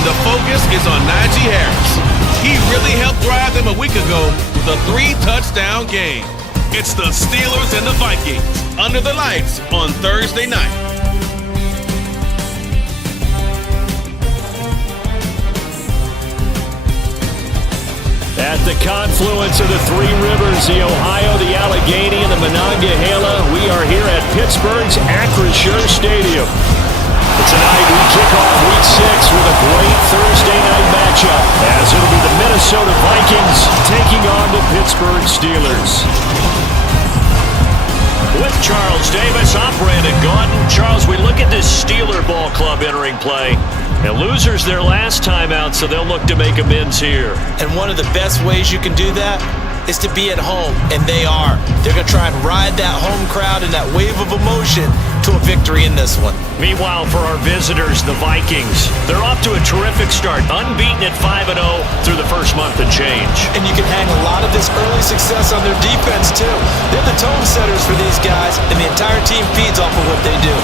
and the focus is on Najee Harris. He really helped drive them a week ago with a 3-touchdown game. It's the Steelers and the Vikings under the lights on Thursday night. At the confluence of the three rivers, the Ohio, the Allegheny, and the Monongahela, we are here at Pittsburgh's Acrisure Stadium. Tonight we kick off Week 6 with a great Thursday night matchup, as it'll be the Minnesota Vikings taking on the Pittsburgh Steelers. With Charles Davis, I'm Brandon Gaudin. Charles, we look at this Steeler ball club entering play. And losers their last time out, so they'll look to make amends here. And one of the best ways you can do that is to be at home, and they are. They're going to try and ride that home crowd and that wave of emotion to a victory in this one. Meanwhile, for our visitors, the Vikings, they're off to a terrific start, unbeaten at 5-0 through the first month and change. And you can hang a lot of this early success on their defense, too. They're the tone setters for these guys, and the entire team feeds off of what they do.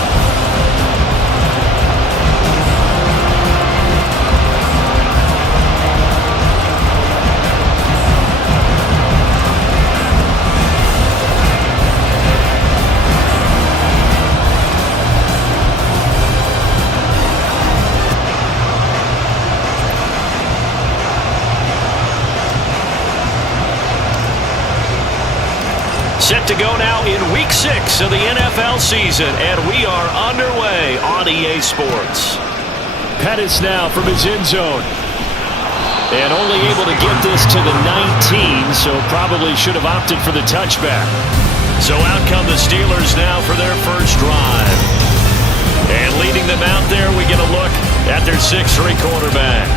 Set to go now in Week 6 of the NFL season, and we are underway on EA Sports. Pettis now from his end zone. And only able to get this to the 19, so probably should have opted for the touchback. So out come the Steelers now for their first drive. And leading them out there, we get a look at their 6'3" quarterback.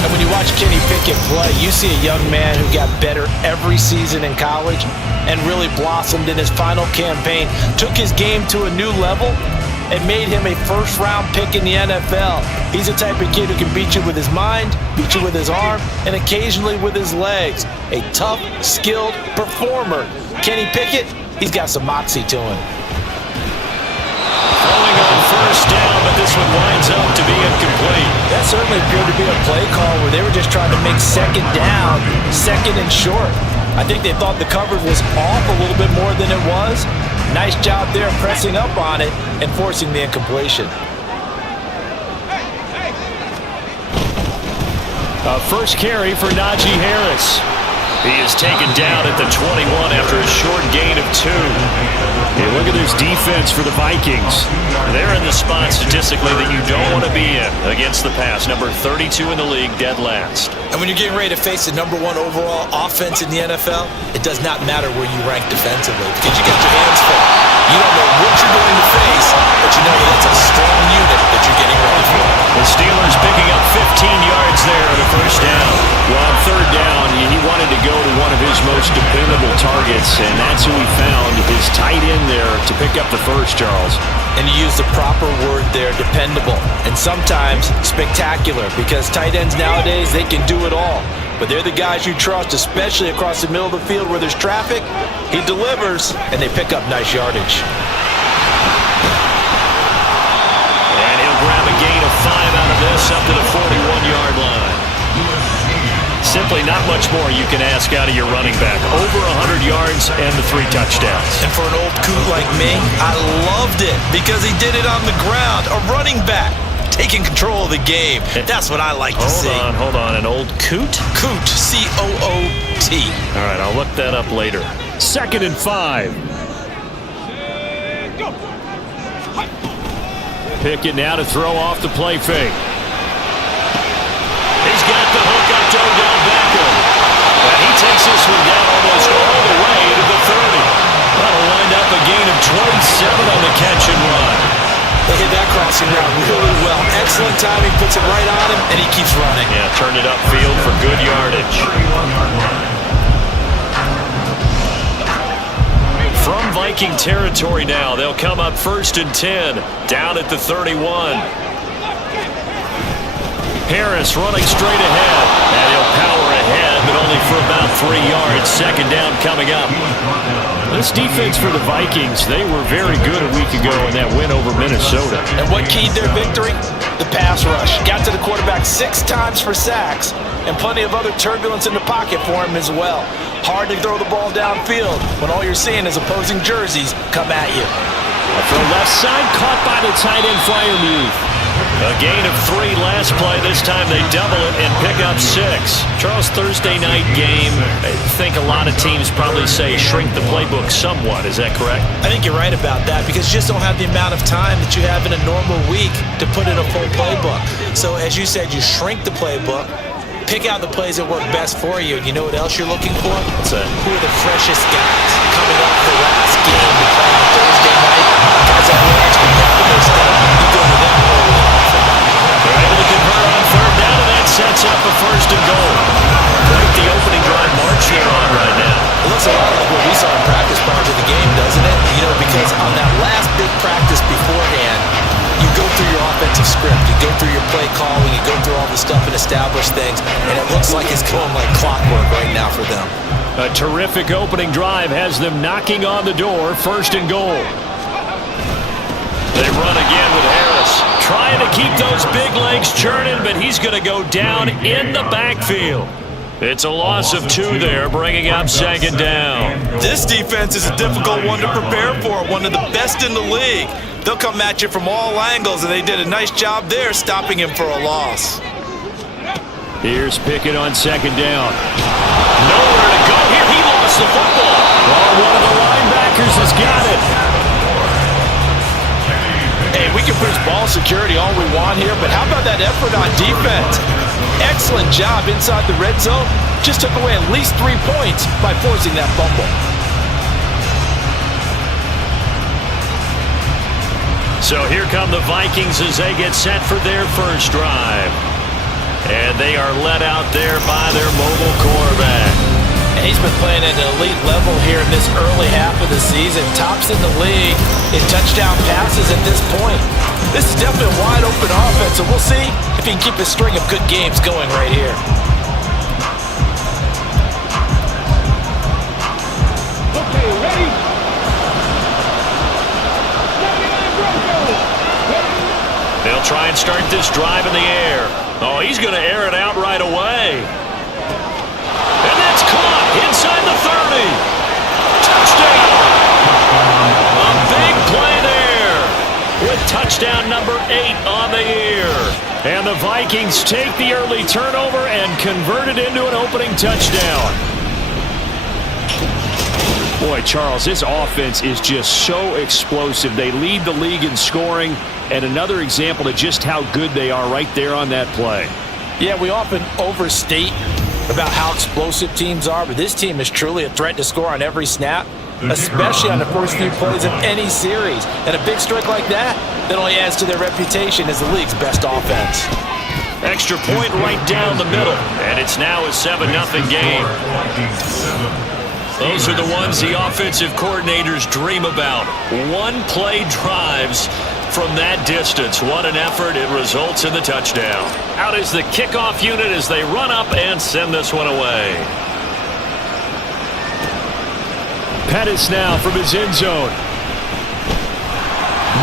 And when you watch Kenny Pickett play, you see a young man who got better every season in college and really blossomed in his final campaign, took his game to a new level, and made him a first-round pick in the NFL. He's the type of kid who can beat you with his mind, beat you with his arm, and occasionally with his legs. A tough, skilled performer. Kenny Pickett, he's got some moxie to him. Throwing on first down, but this one winds up to be incomplete. That certainly appeared to be a play call where they were just trying to make second down, second and short. I think they thought the coverage was off a little bit more than it was. Nice job there pressing up on it and forcing the incompletion. First carry for Najee Harris. He is taken down at the 21 after a short gain of 2. Hey, look at this defense for the Vikings. They're in the spot statistically that you don't want to be in against the pass. Number 32 in the league, dead last. And when you're getting ready to face the #1 overall offense in the NFL, it does not matter where you rank defensively because you got your hands full. You don't know what you're going to face, but you know that's a strong unit that you're getting ready for. The Steelers picking up 15 yards there on a first down. Well, on third down, he wanted to go to one of his most dependable targets, and that's who he found, his tight end there to pick up the first, Charles. And you use the proper word there, dependable, and sometimes spectacular, because tight ends nowadays, they can do it all. But they're the guys you trust, especially across the middle of the field where there's traffic. He delivers, and they pick up nice yardage. And he'll grab a gain of 5 out of this up to the 41-yard line. Simply not much more you can ask out of your running back. Over 100 yards and the 3 touchdowns. And for an old coot like me, I loved it because he did it on the ground. A running back taking control of the game. That's what I like to see. Hold on. An old coot? Coot, C-O-O-T. All right, I'll look that up later. 2nd and 5. Pickett now to throw off the play fake. He's got the hook up to Odell Beckham. And he takes this one down almost all the way to the 30. That'll wind up a gain of 27 on the catch and run. They hit that crossing route really well. Excellent timing, puts it right on him, and he keeps running. Yeah, turned it upfield for good yardage. From Viking territory now, they'll come up 1st and 10, down at the 31. Harris running straight ahead, and he'll power ahead, but only for about 3 yards. 2nd down coming up. This defense for the Vikings, they were very good a week ago in that win over Minnesota. And what keyed their victory? The pass rush got to the quarterback 6 times for sacks, and plenty of other turbulence in the pocket for him as well. Hard to throw the ball downfield when all you're seeing is opposing jerseys come at you. From left side, caught by the tight end Freiermuth. A gain of 3 last play. This time they double it and pick up 6. Charles, Thursday night game, I think a lot of teams probably say shrink the playbook somewhat. Is that correct? I think you're right about that because you just don't have the amount of time that you have in a normal week to put in a full playbook. So as you said, you shrink the playbook, pick out the plays that work best for you. And you know what else you're looking for? What's that? Who are the freshest guys coming off the last game to play on Thursday night? Guys that are extra pep in their step. You go to them early and often. They're able to convert on 3rd down, and that sets up a 1st and goal. Quite the opening drive march they're on right now. It looks a lot like what we saw in practice prior to the game, doesn't it? You know, because on that last big practice beforehand, you go through your offensive script, you go through your play calling, you go through all the stuff and establish things, and it looks like it's going like clockwork right now for them. A terrific opening drive has them knocking on the door, 1st and goal. They run again with Harris, trying to keep those big legs churning, but he's going to go down in the backfield. It's a loss of 2 there, bringing up 2nd down. This defense is a difficult one to prepare for, one of the best in the league. They'll come at you from all angles, and they did a nice job there stopping him for a loss. Here's Pickett on 2nd down. Nowhere to go here. He lost the football. Oh, one of the linebackers has got it. Hey, we can preach ball security all we want here, but how about that effort on defense? Excellent job inside the red zone. Just took away at least 3 points by forcing that fumble. So here come the Vikings as they get set for their first drive. And they are led out there by their mobile quarterback. And he's been playing at an elite level here in this early half of the season. Tops in the league in touchdown passes at this point. This is definitely a wide open offense, so we'll see if he can keep a string of good games going right here. Okay, ready? They'll try and start this drive in the air. Oh, he's going to air it out right away. And that's caught inside the 30. Touchdown. A big play there with touchdown number 8 on the year. And the Vikings take the early turnover and convert it into an opening touchdown. Boy, Charles, this offense is just so explosive. They lead the league in scoring, and another example of just how good they are right there on that play. Yeah, we often overstate about how explosive teams are, but this team is truly a threat to score on every snap, especially on the first few plays of any series. And a big strike like that only adds to their reputation as the league's best offense. Extra point right down the middle, and it's now a 7-0 game. Those are the ones the offensive coordinators dream about. One-play drives from that distance. What an effort. It results in the touchdown. Out is the kickoff unit as they run up and send this one away. Pettis now from his end zone.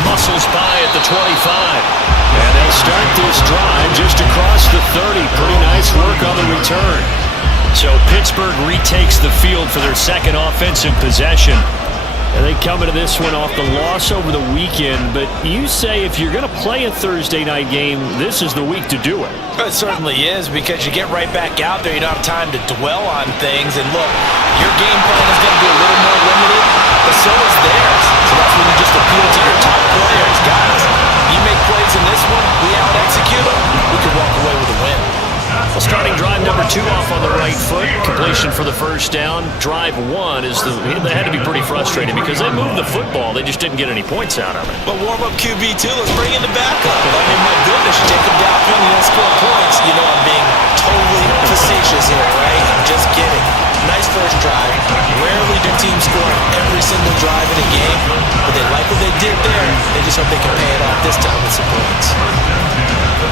Muscles by at the 25. And they start this drive just across the 30. Pretty nice work on the return. So Pittsburgh retakes the field for their second offensive possession. And they come into this one off the loss over the weekend. But you say if you're going to play a Thursday night game, this is the week to do it. It certainly is, because you get right back out there. You don't have time to dwell on things. And look, your game plan is going to be a little more limited, but so is theirs. So that's when you just appeal to your top players. Guys, you make plays in this one, we out-execute them, we could walk away with a win. Well, starting drive number 2 off on the right foot. Completion for the first down. Drive 1 is they had to be pretty frustrated because they moved the football. They just didn't get any points out of it. But warm-up QB2, let's bring in the backup. I mean, my goodness, you take him downfield and you don't score points. You know I'm being totally facetious here, right? I'm just kidding. Nice first drive. Rarely do teams score on every single drive in a game, but they like what they did there. They just hope they can pay it off this time with some points.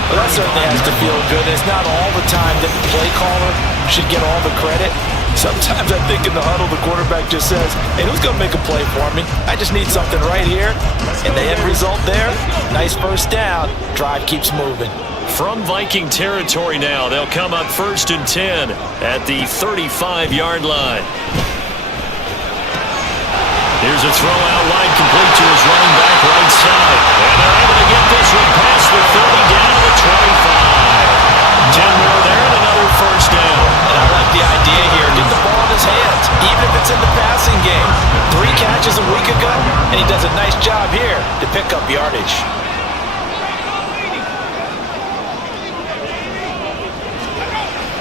Well, that certainly has to feel good. It's not all the time that the play caller should get all the credit. Sometimes I think in the huddle, the quarterback just says, hey, who's going to make a play for me? I just need something right here. And the end result there, nice first down. Drive keeps moving. From Viking territory now, they'll come up 1st and 10 at the 35-yard line. Here's a throw out wide, complete to his running back right side. And they're able to get this one past the 30 down to the 25. 10 more there and another first down. And I like the idea here. Get the ball in his hands, even if it's in the passing game. 3 catches a week ago, and he does a nice job here to pick up yardage.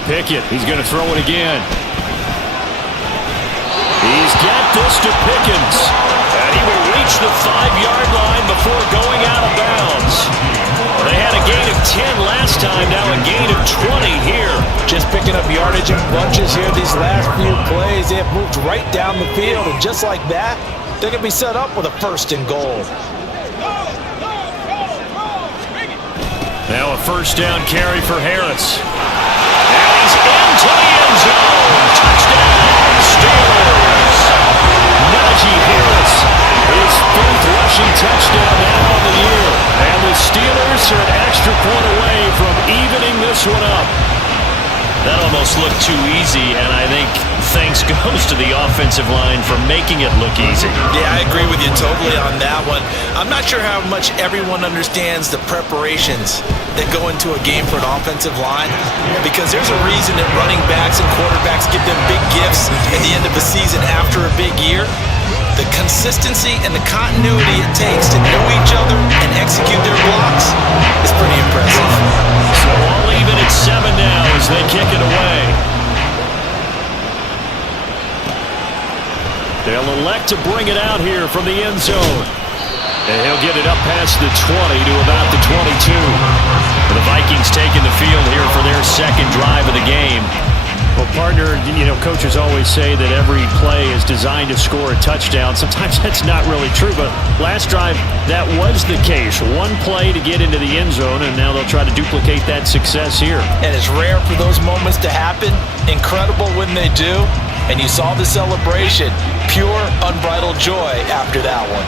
Pickett, he's going to throw it again. He's got this to Pickens. And he will reach the 5-yard line before going out of bounds. They had a gain of 10 last time, now a gain of 20 here. Just picking up yardage in bunches here these last few plays. They have moved right down the field, and just like that, they're going to be set up with a 1st and goal. Now a first down carry for Harris. And he's into the end zone. Touchdown, Steelers. Najee Harris, his 3rd rushing touchdown now on the year. And the Steelers are an extra point away from evening this one up. That almost looked too easy, and I think thanks goes to the offensive line for making it look easy. Yeah, I agree with you totally on that one. I'm not sure how much everyone understands the preparations that go into a game for an offensive line, because there's a reason that running backs and quarterbacks give them big gifts at the end of the season after a big year. The consistency and the continuity it takes to know each other and execute their blocks is pretty impressive. So all even at 7 now as they kick it away. They'll elect to bring it out here from the end zone. And he'll get it up past the 20 to about the 22. The Vikings taking the field here for their 2nd drive of the game. Well, partner, coaches always say that every play is designed to score a touchdown. Sometimes that's not really true, but last drive, that was the case. One play to get into the end zone, and now they'll try to duplicate that success here. And it's rare for those moments to happen. Incredible when they do. And you saw the celebration. Pure, unbridled joy after that one.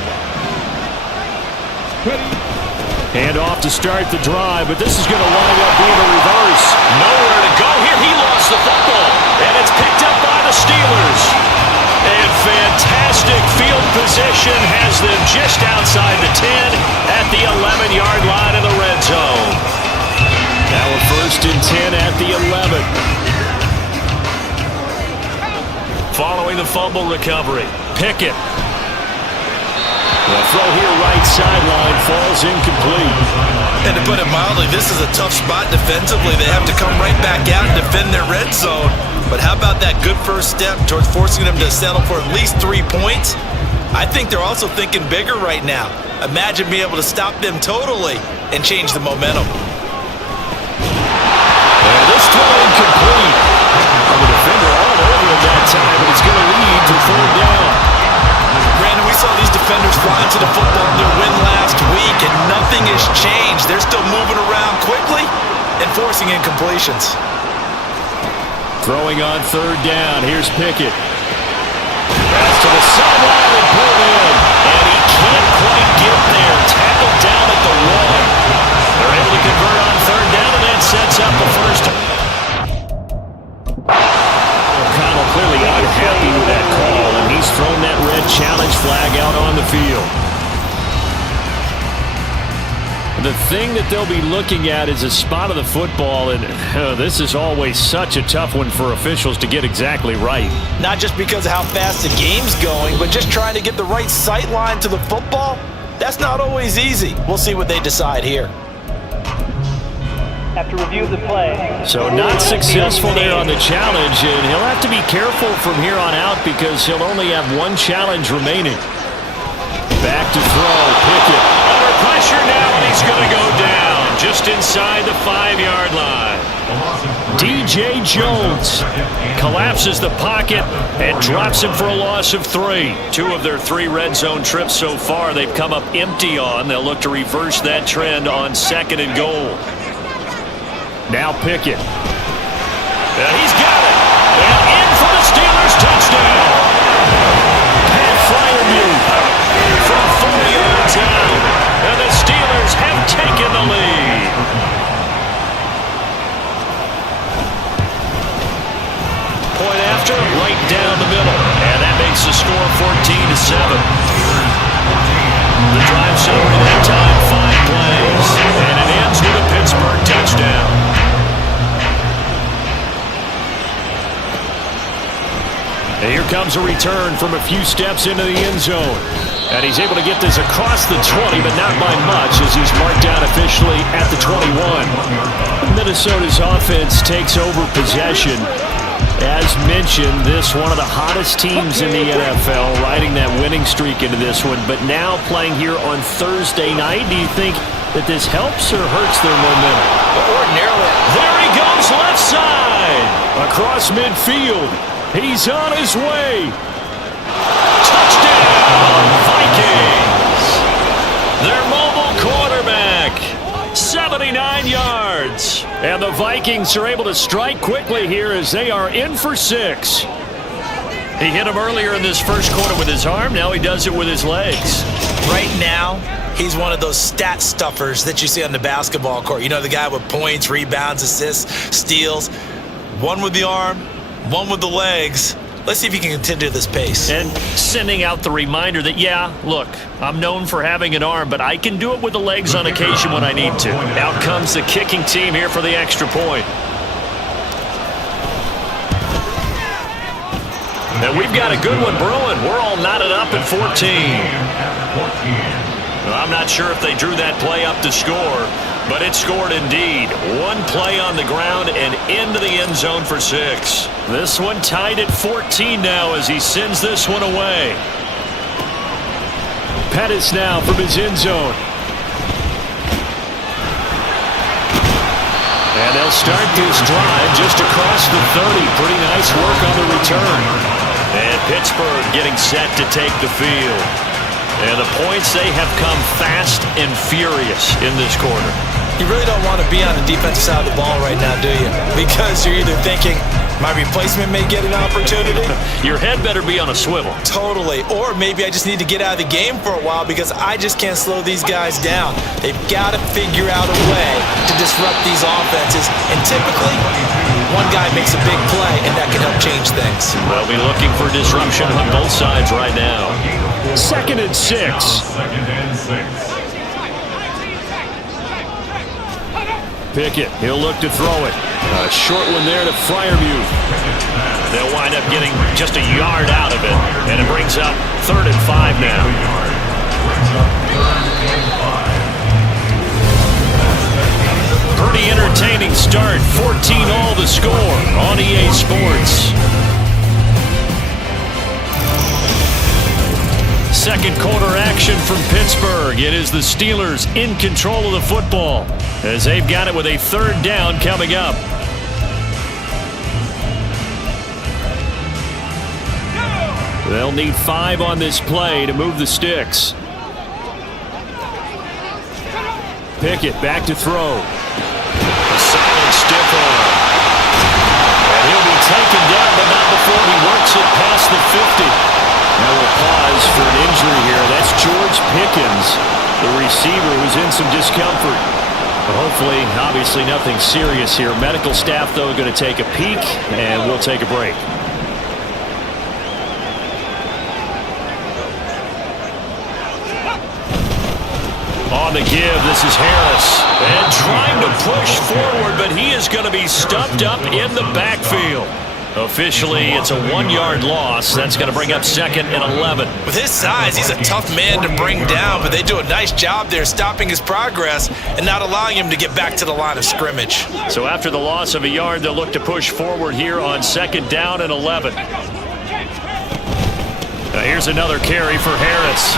Hand off to start the drive, but this is going to wind up being a reverse. Nowhere to go here. He lost the football, and it's picked up by the Steelers. And fantastic field position has them just outside the 10 at the 11-yard line of the red zone. Now a 1st and 10 at the 11. Following the fumble recovery, Pickett. The throw here right sideline falls incomplete. And to put it mildly, this is a tough spot defensively. They have to come right back out and defend their red zone. But how about that good first step towards forcing them to settle for at least 3 points? I think they're also thinking bigger right now. Imagine being able to stop them totally and change the momentum. And this throw incomplete. The defender all over him that time, but it's going to lead to 3rd down. Brandon, we saw these defenders flying to the football in their win last week, and nothing has changed. They're still moving around quickly and forcing incompletions. Throwing on 3rd down. Here's Pickett. Pass to the sideline and pulled in. And he can't quite get there. Tackled down at the 1. They're able to convert on 3rd down, and that sets up the first. O'Connell clearly unhappy with that call, and he's thrown that red challenge flag out on the field. The thing that they'll be looking at is a spot of the football, and this is always such a tough one for officials to get exactly right. Not just because of how fast the game's going, but just trying to get the right sight line to the football. That's not always easy. We'll see what they decide here. Have to review the play. So not successful there on the challenge, and he'll have to be careful from here on out because he'll only have 1 challenge remaining. Back to throw, Pickett. Under pressure now, and he's going to go down just inside the 5-yard line. DJ Jones collapses the pocket and drops him for a loss of 3. 2 of their 3 red zone trips so far they've come up empty on. They'll look to reverse that trend on 2nd and goal. Now Pickett. And he's got it. And in for the touchdown. Pat Fryermuth from 40 yards out. And the Steelers have taken the lead. Point after, right down the middle. And that makes the score 14-7. The drive summary that time, 5 plays. And it ends with a Pittsburgh touchdown. And here comes a return from a few steps into the end zone. And he's able to get this across the 20, but not by much, as he's marked down officially at the 21. Minnesota's offense takes over possession. As mentioned, this one of the hottest teams in the NFL, riding that winning streak into this one, but now playing here on Thursday night. Do you think that this helps or hurts their momentum? Ordinarily. There he goes, left side. Across midfield. He's on his way. Touchdown, Vikings. Their mobile quarterback. 79 yards. And the Vikings are able to strike quickly here as they are in for 6. He hit him earlier in this first quarter with his arm. Now he does it with his legs. Right now, he's one of those stat stuffers that you see on the basketball court. You know, the guy with points, rebounds, assists, steals. One with the arm, one with the legs. Let's see if he can continue this pace. And sending out the reminder that, yeah, look, I'm known for having an arm, but I can do it with the legs on occasion when I need to. Out comes the kicking team here for the extra point. And we've got a good one brewing. We're all knotted up at 14. Well, I'm not sure if they drew that play up to score, but it scored indeed. One play on the ground and into the end zone for 6. This one tied at 14 now as he sends this one away. Pettis now from his end zone. And they'll start this drive just across the 30. Pretty nice work on the return. And Pittsburgh getting set to take the field. And the points, they have come fast and furious in this quarter. You really don't want to be on the defensive side of the ball right now, do you? Because you're either thinking, my replacement may get an opportunity. Your head better be on a swivel. Totally. Or maybe I just need to get out of the game for a while because I just can't slow these guys down. They've got to figure out a way to disrupt these offenses. And typically, one guy makes a big play, and that can help change things. They'll be looking for disruption on both sides right now. 2nd and 6. Pickett, he'll look to throw it. A short one there to Fryermuth. They'll wind up getting just a yard out of it, and it brings up 3rd and 5 now. Pretty entertaining start. 14-all the score on EA Sports. Second quarter action from Pittsburgh. It is the Steelers in control of the football as they've got it with a 3rd down coming up. They'll need 5 on this play to move the sticks. Pickett back to throw. A solid stiff arm. And he'll be taken down, but not before he works it past the 50. Now we'll pause for an injury here. That's George Pickens, the receiver who's in some discomfort. But hopefully, obviously nothing serious here. Medical staff, though, going to take a peek, and we'll take a break. On the give, this is Harris. And trying to push forward, but he is going to be stuffed up in the backfield. Officially, it's a 1-yard loss. That's going to bring up 2nd and 11. With his size, he's a tough man to bring down, but they do a nice job there stopping his progress and not allowing him to get back to the line of scrimmage. So after the loss of a yard, they'll look to push forward here on 2nd down and 11. Now here's another carry for Harris.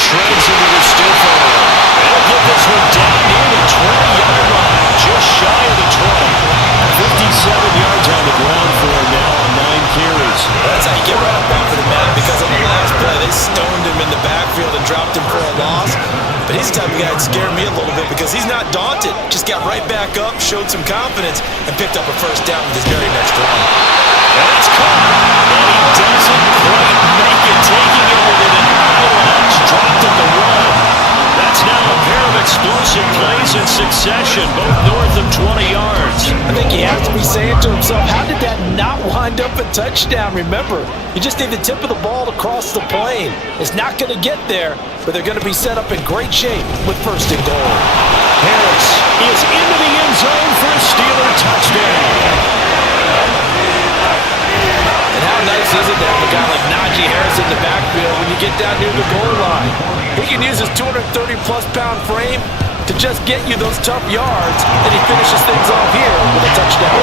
Shreds him with a stiff arm. They'll get this one down near the 20-yard line, just shy of the 20. 57 yards on the ground for him now on 9 carries. That's how you get right up off of the man, because on the last play, they stoned him in the backfield and dropped him for a loss. But he's type of guy that scared me a little bit because he's not daunted. Just got right back up, showed some confidence, and picked up a first down with his very next run. And it's caught. And he doesn't quite make it, taking it within an avalanche. Dropped at the run. That's now a pair of explosive plays in succession, both north of 20 yards. I think he has to be saying to himself, how did that not wind up a touchdown? Remember, you just need the tip of the ball to cross the plane. It's not going to get there, but they're going to be set up in great shape with first and goal. Harris is into the end zone for a Steeler touchdown. And how nice is it to have a guy like Najee Harris in the backfield when you get down near the goal line? He can use his 230-plus pound frame to just get you those tough yards, and he finishes things off here with a touchdown.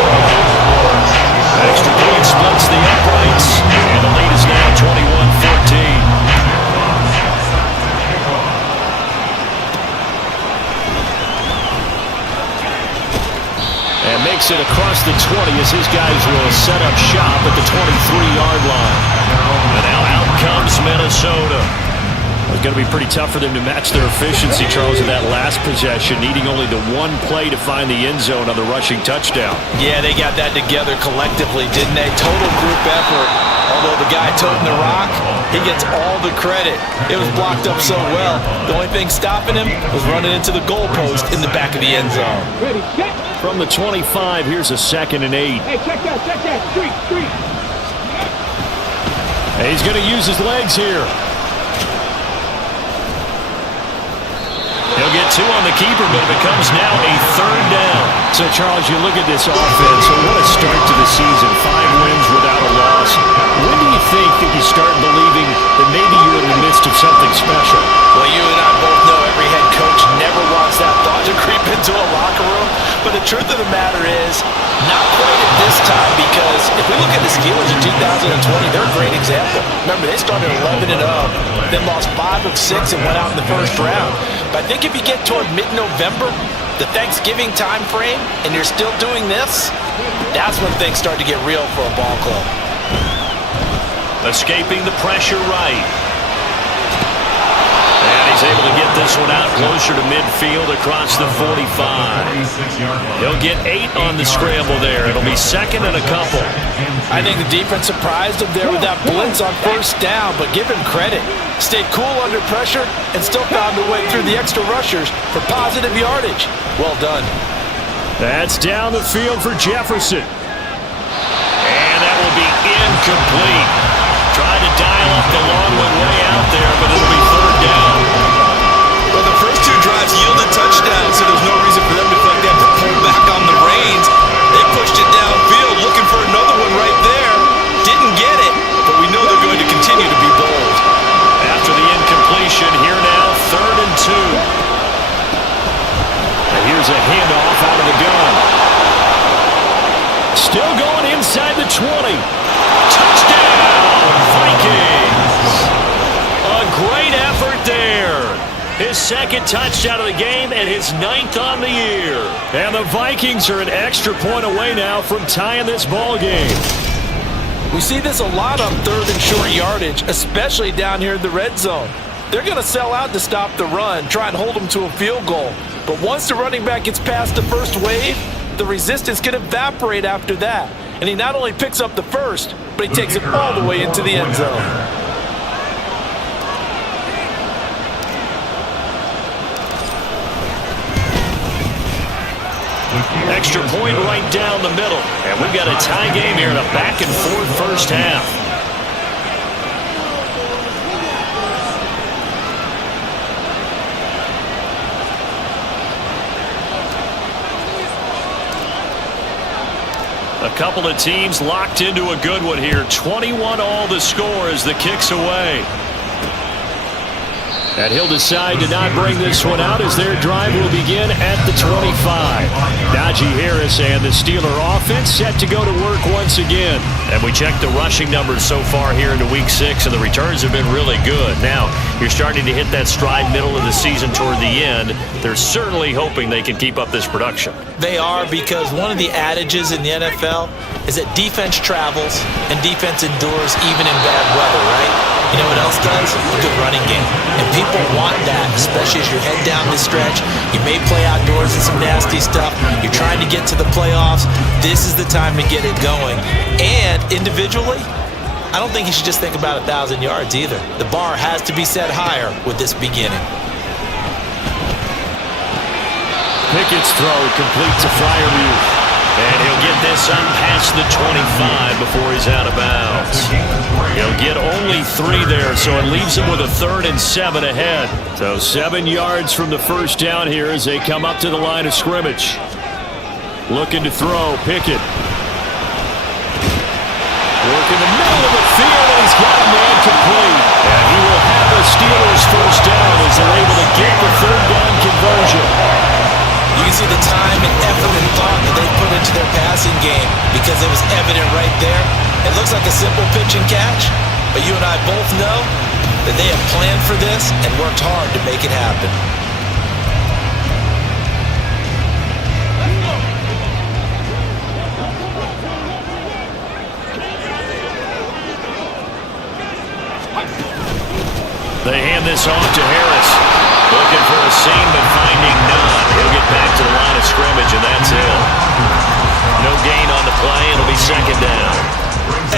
Extra point splits the uprights, and the lead is now 21-14. And makes it across the 20 as his guys will set up shop at the 23-yard line. And now out comes Minnesota. It's going to be pretty tough for them to match their efficiency, Charles, in that last possession, needing only the one play to find the end zone on the rushing touchdown. Yeah, they got that together collectively, didn't they? Total group effort. Although the guy toting the rock, he gets all the credit. It was blocked up so well. The only thing stopping him was running into the goalpost in the back of the end zone. Ready, set. From the 25, here's a 2nd and 8. Hey, check that, street. And he's going to use his legs here. He'll get 2 on the keeper, but it becomes now a 3rd down. So, Charles, you look at this offense, so what a start to the season. 5 wins without a loss. When do you think that you start believing that maybe you're in the midst of something special? Well, you and I both know every head coach never wants that thought to creep into a locker room. But the truth of the matter is, not quite at this time, because if we look at the Steelers in 2020, they're a great example. Remember, they started 11-0, then lost 5 of 6 and went out in the first round. But I think if you get toward mid-November, the Thanksgiving time frame, and you're still doing this, that's when things start to get real for a ball club. Escaping the pressure right. And he's able to get this one out closer to midfield across the 45. He'll get 8 on the scramble there. It'll be 2nd and a couple. I think the defense surprised him there with that blitz on first down, but give him credit. Stayed cool under pressure and still found a way through the extra rushers for positive yardage. Well done. That's down the field for Jefferson. And that will be incomplete. Tried to dial up the long one way out there, but it'll be 3rd down. Well, the first 2 drives yielded touchdowns, so there's no reason for them to feel like they have to pull back on the reins. They pushed it downfield, looking for another one right there. Didn't get it, but we know they're going to continue to be bold. After the incompletion, here now, 3rd and 2. And here's a handoff out of the gun. Still going inside the 20. Touchdown, Vikings! A great effort there. His 2nd touchdown of the game and his 9th on the year. And the Vikings are an extra point away now from tying this ball game. We see this a lot on 3rd and short yardage, especially down here in the red zone. They're going to sell out to stop the run, try and hold them to a field goal. But once the running back gets past the first wave, the resistance can evaporate after that. And he not only picks up the first, but he takes it all the way into the end zone. Extra point right down the middle. And we've got a tie game here in a back-and-forth first half. A couple of teams locked into a good one here. 21 all the score as the kick's away. And he'll decide to not bring this one out as their drive will begin at the 25. Najee Harris and the Steeler offense set to go to work once again. And we checked the rushing numbers so far here into Week 6, and the returns have been really good. Now, you're starting to hit that stride middle of the season toward the end. They're certainly hoping they can keep up this production. They are, because one of the adages in the NFL is that defense travels and defense endures even in bad weather, right? You know what else does? A good running game. And people people want that, especially as you head down the stretch. You may play outdoors in some nasty stuff. You're trying to get to the playoffs. This is the time to get it going. And individually, I don't think you should just think about 1,000 yards either. The bar has to be set higher with this beginning. Pickett's throw complete to Freiermuth. And he'll get this up past the 25 before he's out of bounds. He'll get only 3 there, so it leaves him with a 3rd and 7 ahead. So 7 yards from the first down here as they come up to the line of scrimmage. Looking to throw, Pickett. Working the middle of the field, and he's got a man complete. And he will have the Steelers first down as they're able to get the 3rd down conversion. You can see the time and effort and thought that they put into their passing game because it was evident right there. It looks like a simple pitch and catch, but you and I both know that they have planned for this and worked hard to make it happen. They hand this off to Harris. Looking for a seam, but finding none. He'll get back to the line of scrimmage, and that's it. No gain on the play. It'll be 2nd down.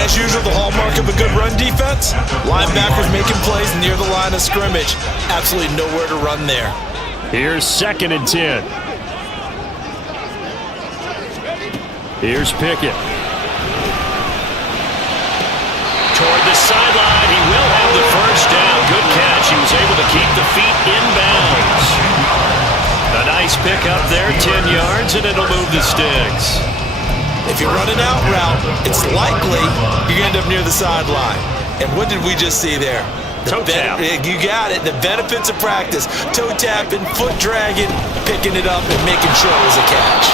As usual, the hallmark of a good run defense, linebackers making plays near the line of scrimmage. Absolutely nowhere to run there. Here's 2nd and 10. Here's Pickett. Toward the sideline. He will have the first down. Good catch. He was able to keep the feet in bounds. A nice pickup there, 10 yards, and it'll move the sticks. If you run an out route, it's likely you're going to end up near the sideline. And what did we just see there? Toe tap. You got it. The benefits of practice. Toe tapping, foot dragging, picking it up, and making sure it was a catch.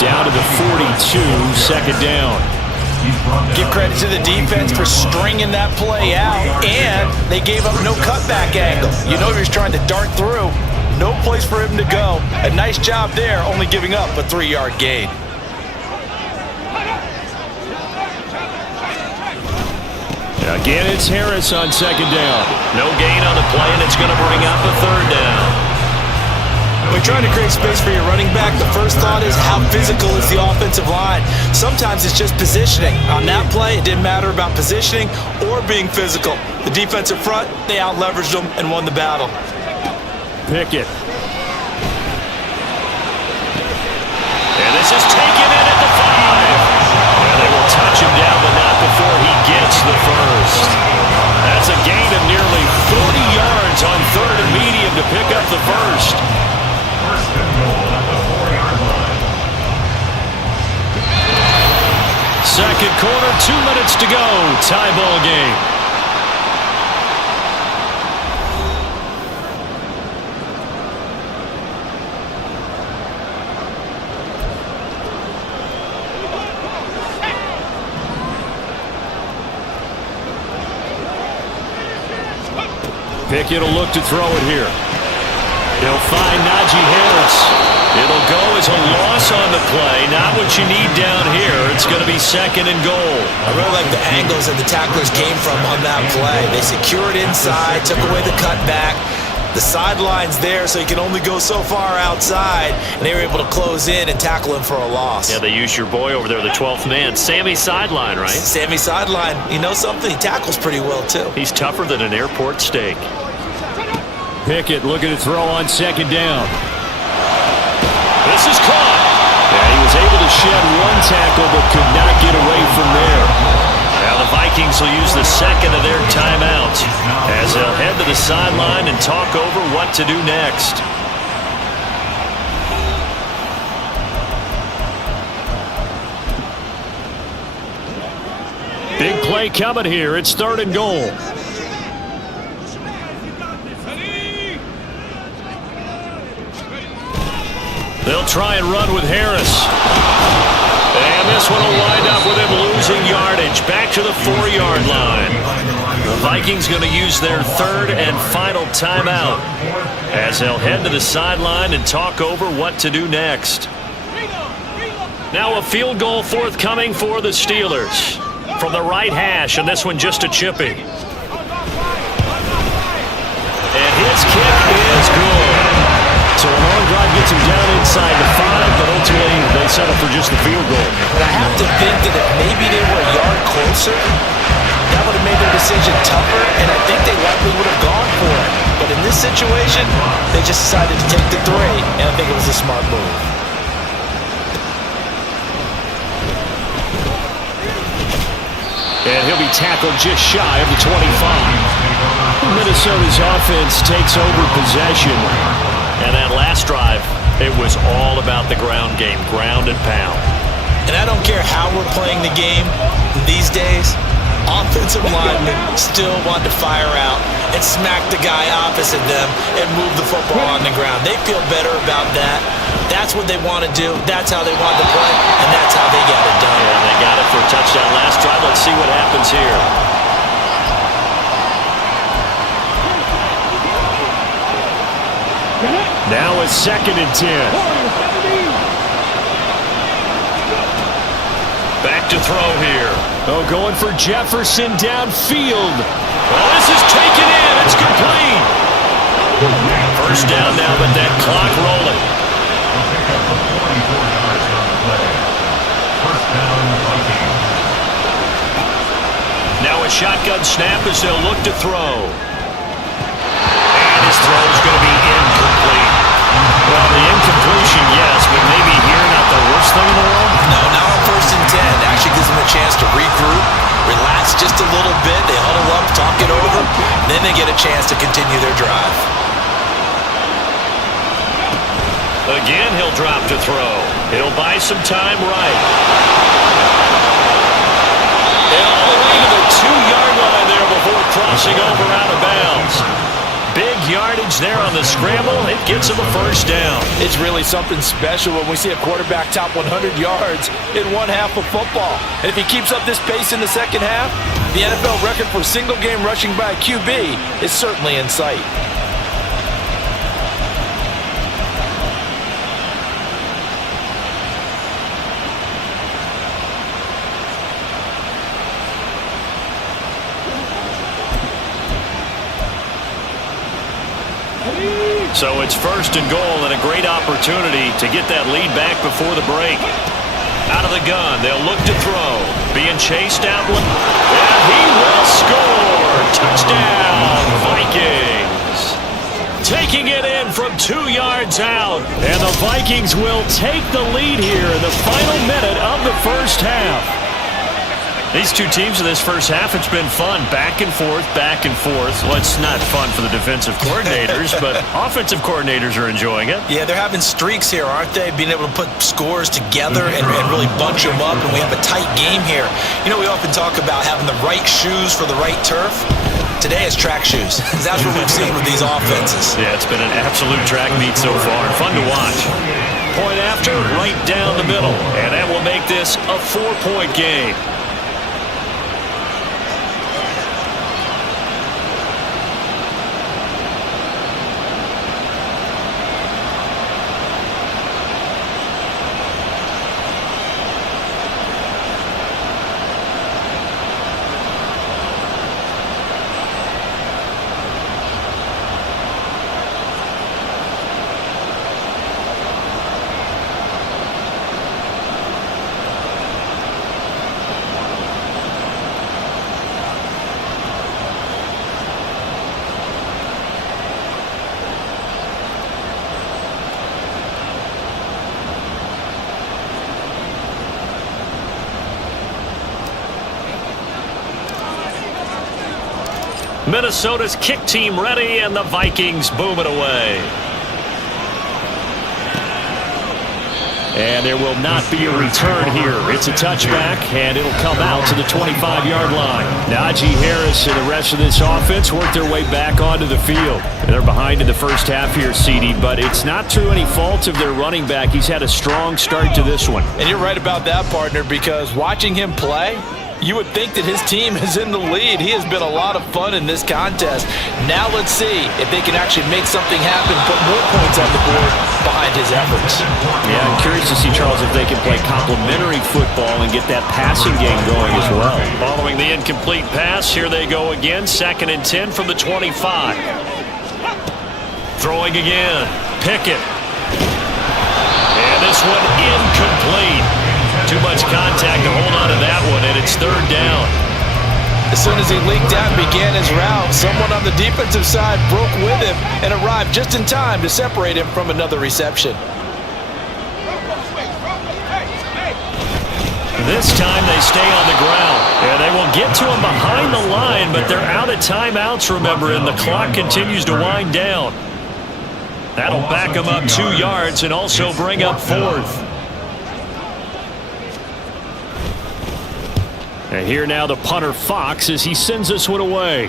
Down to the 42, 2nd down. Give credit to the defense for stringing that play out, and they gave up no cutback angle. You know he was trying to dart through. No place for him to go. A nice job there, only giving up a 3-yard gain. Again, it's Harris on 2nd down. No gain on the play, and it's going to bring up a 3rd down. When trying to create space for your running back, the first thought is how physical is the offensive line. Sometimes it's just positioning. On that play, it didn't matter about positioning or being physical. The defensive front, they out-leveraged them and won the battle. Pickett. And this is taken in at the 5. And they will touch him down, but not before he gets the first. That's a gain of nearly 40 yards on 3rd and medium to pick up the first. Second quarter, 2 minutes to go. Tie ball game. Pickett will look to throw it here. He'll find Najee Harris. It'll go as a loss on the play. Not what you need down here. It's going to be 2nd and goal. I really like the angles that the tacklers came from on that play. They secured inside, took away the cutback. The sideline's there, so you can only go so far outside, and they were able to close in and tackle him for a loss. Yeah, they used your boy over there, the 12th man. Sammy Sideline, right? Sammy Sideline. You know something? He tackles pretty well, too. He's tougher than an airport steak. Pickett looking to throw on 2nd down. This is caught. Yeah, he was able to shed one tackle, but could not get away from there. Now the Vikings will use the 2nd of their timeouts as they'll head to the sideline and talk over what to do next. Big play coming here. It's 3rd and goal. They'll try and run with Harris. And this one will wind up with him losing yardage. Back to the 4-yard line. The Vikings going to use their 3rd and final timeout as they'll head to the sideline and talk over what to do next. Now a field goal forthcoming for the Steelers from the right hash, and this one just a chippy. And his inside the 5, but ultimately they settle for just the field goal. And I have to think that if maybe they were a yard closer, that would have made their decision tougher, and I think they likely would have gone for it. But in this situation, they just decided to take the 3, and I think it was a smart move. And he'll be tackled just shy of the 25. Minnesota's offense takes over possession. And that last drive, it was all about the ground game, ground and pound. And I don't care how we're playing the game these days, offensive linemen still want to fire out and smack the guy opposite them and move the football on the ground. They feel better about that. That's what they want to do. That's how they want to play, and that's how they got it done. And they got it for a touchdown last drive. Let's see what happens here. Now it's 2nd and 10. Back to throw here. Oh, going for Jefferson downfield. Well, this is taken in. It's complete. First down now, but that clock rolling. Now a shotgun snap as they'll look to throw. And his throw is going to be incomplete. Well, the incompletion, yes, but maybe here not the worst thing in the world. No, now on 1st and 10. Actually gives them a chance to regroup, relax just a little bit. They huddle up, talk it over. Then they get a chance to continue their drive. Again, he'll drop to throw. He'll buy some time right. And all the way to the 2-yard line there before crossing over out of bounds. Big yardage there on the scramble. It gets him a first down. It's really something special when we see a quarterback top 100 yards in one half of football. And if he keeps up this pace in the second half, the NFL record for single-game rushing by a QB is certainly in sight. So it's 1st and goal and a great opportunity to get that lead back before the break. Out of the gun, they'll look to throw. Being chased out. And he will score. Touchdown, Vikings. Taking it in from 2 yards out. And the Vikings will take the lead here in the final minute of the first half. These two teams in this first half, it's been fun. Back and forth, back and forth. Well, it's not fun for the defensive coordinators, but offensive coordinators are enjoying it. Yeah, they're having streaks here, aren't they? Being able to put scores together and really bunch them up, and we have a tight game here. You know, we often talk about having the right shoes for the right turf. Today it's track shoes. That's what we've seen with these offenses. Yeah, it's been an absolute track meet so far. Fun to watch. Point after, right down the middle. And that will make this a 4-point game. Minnesota's kick team ready, and the Vikings boom it away. And there will not be a return here. It's a touchback, and it'll come out to the 25-yard line. Najee Harris and the rest of this offense work their way back onto the field. And they're behind in the first half here, CD, but it's not through any fault of their running back. He's had a strong start to this one. And you're right about that, partner, because watching him play, you would think that his team is in the lead. He has been a lot of fun in this contest. Now let's see if they can actually make something happen, put more points on the board behind his efforts. Yeah, I'm curious to see, Charles, if they can play complementary football and get that passing game going as well. Following the incomplete pass, here they go again. 2nd and 10 from the 25. Throwing again. Pickett. one incomplete. Too much contact to hold on to that one, and it's third down. As soon as he leaked out and began his route, someone on the defensive side broke with him and arrived just in time to separate him from another reception. This time they stay on the ground, and they will get to him behind the line, but they're out of timeouts, remember, and the clock continues to wind down. That'll back them up 2 yards and also bring up fourth. And here now the punter Fox as he sends this one away.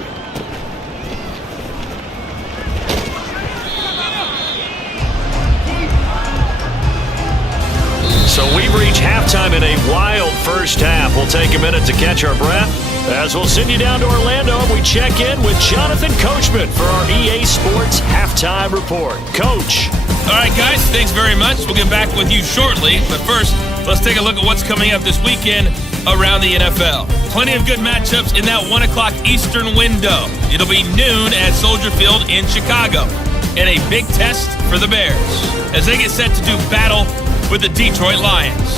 So we've reached halftime in a wild first half. We'll take a minute to catch our breath as we'll send you down to Orlando and we check in with Jonathan Coachman for our EA Sports Halftime Report. Coach. All right, guys, thanks very much. We'll get back with you shortly. But first, let's take a look at what's coming up this weekend around the NFL. Plenty of good matchups in that 1 o'clock Eastern window. It'll be noon at Soldier Field in Chicago. And a big test for the Bears as they get set to do battle with the Detroit Lions.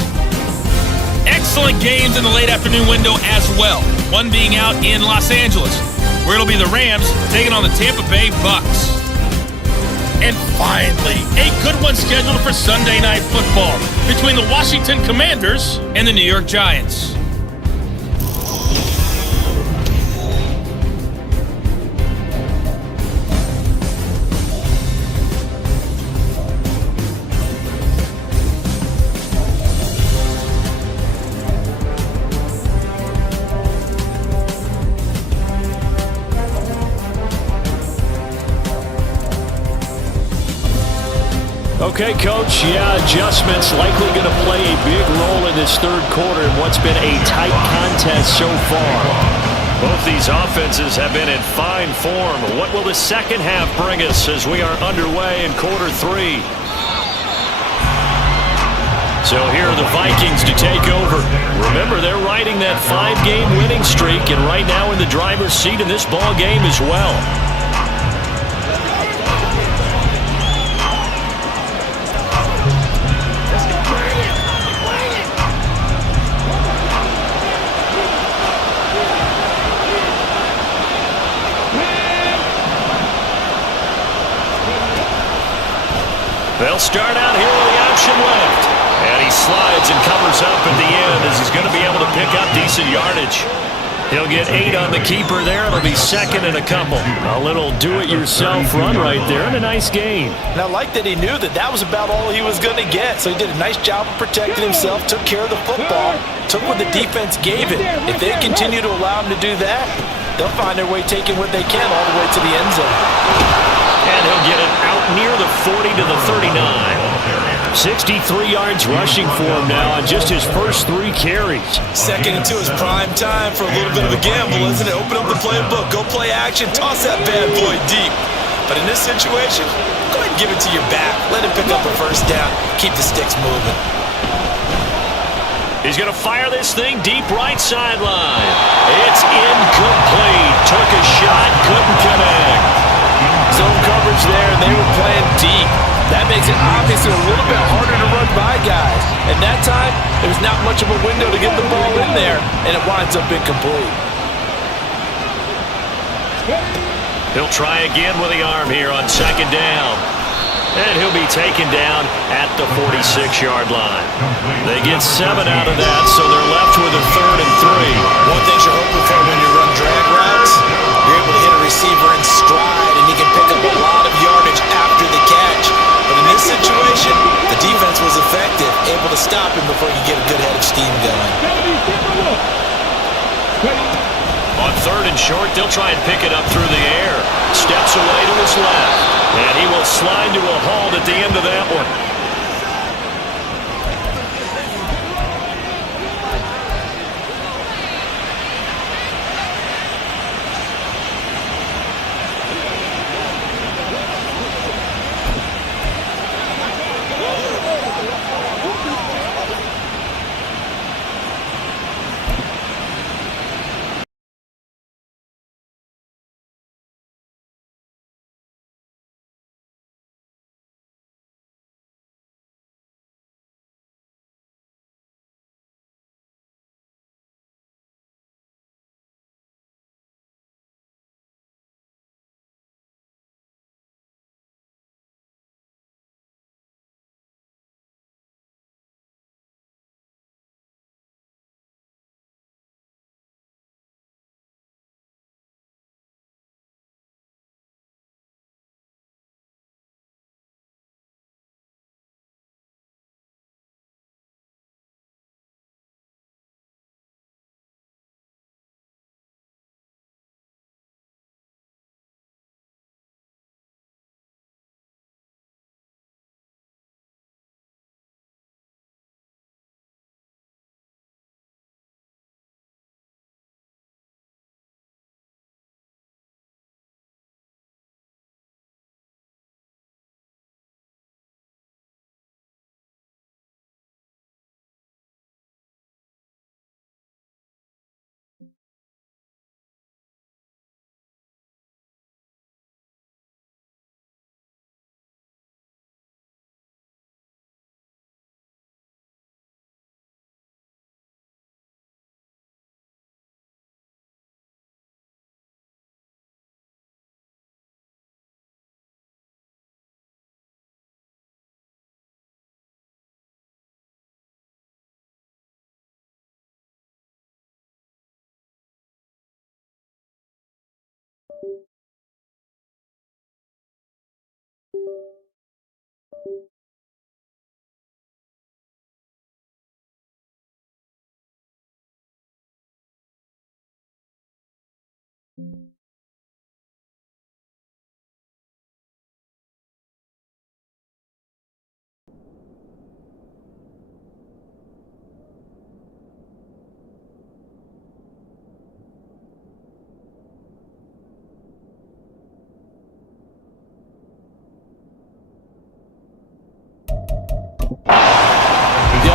Excellent games in the late afternoon window as well. One being out in Los Angeles, where it'll be the Rams taking on the Tampa Bay Bucks. And finally, a good one scheduled for Sunday Night Football between the Washington Commanders and the New York Giants. Okay, Coach, adjustments likely going to play a big role in this third quarter in what's been a tight contest so far. Both these offenses have been in fine form. What will the second half bring us as we are underway in quarter three? So here are the Vikings to take over. Remember, they're riding that 5-game winning streak and right now in the driver's seat in this ball game as well. They'll start out here with the option left. And he slides and covers up at the end as he's going to be able to pick up decent yardage. He'll get 8 on the keeper there. It'll be second and a couple. A little do-it-yourself run right there and a nice gain. And I like that he knew that that was about all he was going to get. So he did a nice job of protecting himself, took care of the football, took what the defense gave him. If they continue to allow him to do that, they'll find their way taking what they can all the way to the end zone. And he'll get it out near the 40 to the 39. 63 yards rushing for him now on just his first 3 carries. Second and 2 is prime time for a little bit of a gamble, isn't it? Open up the playbook, go play action, toss that bad boy deep. But in this situation, go ahead and give it to your back. Let him pick up a first down. Keep the sticks moving. He's going to fire this thing deep right sideline. It's incomplete. Took a shot, couldn't connect. Zone coverage there, and they were playing deep. That makes it obviously a little bit harder to run by guys. And that time, there was not much of a window to get the ball in there, and it winds up incomplete. He'll try again with the arm here on second down. And he'll be taken down at the 46-yard line. They get 7 out of that, so they're left with a 3rd and 3. One thing you're hoping for when you run drag routes, you're able to hit a receiver in stride, and he can pick up a lot of yardage after the catch. But in this situation, the defense was effective, able to stop him before you get a good head of steam going. On 3rd and short, they'll try and pick it up through the air. Steps away to his left. And he will slide to a halt at the end of that one.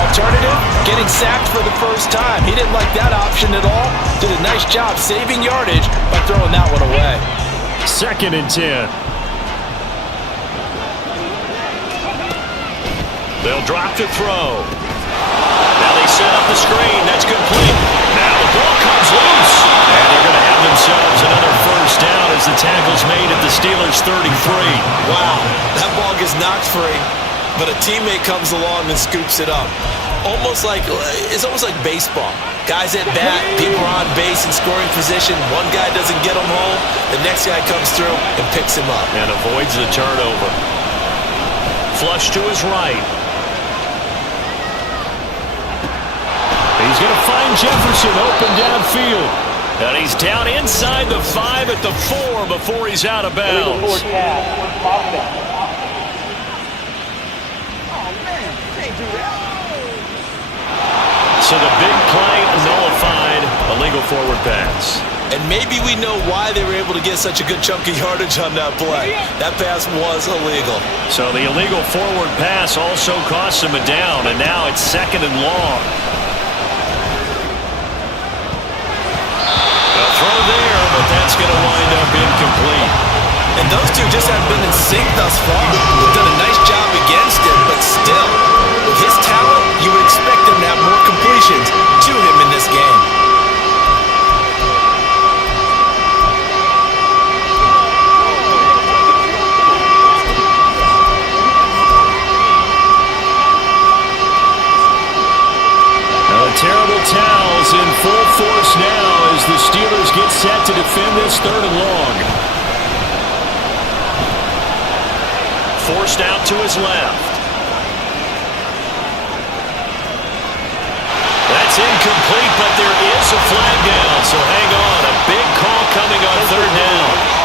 alternative? Getting sacked for the first time. He didn't like that option at all. Did a nice job saving yardage by throwing that one away. 2nd and 10. They'll drop to throw. Now they set up the screen. That's complete. Now the ball comes loose. And they're going to have themselves another first down as the tackle's made at the Steelers' 33. Wow, that ball gets knocked free, but a teammate comes along and scoops it up. It's almost like baseball. Guys at bat, people are on base in scoring position. One guy doesn't get him home. The next guy comes through and picks him up. And avoids the turnover. Flush to his right. He's going to find Jefferson open downfield. And he's down inside the 5 at the 4 before he's out of bounds. So the big play nullified, illegal forward pass. And maybe we know why they were able to get such a good chunk of yardage on that play. That pass was illegal. So the illegal forward pass also cost him a down, and now it's 2nd and long. A throw there, but that's going to wind up incomplete. And those two just haven't been in sync thus far. They've done a nice job against him, but still, with his talent, you would expect him to have more completions to him in this game. Terrible towels in full force now as the Steelers get set to defend this 3rd and long. Forced out to his left. That's incomplete, but there is a flag down, so hang on. A big call coming on 3rd down.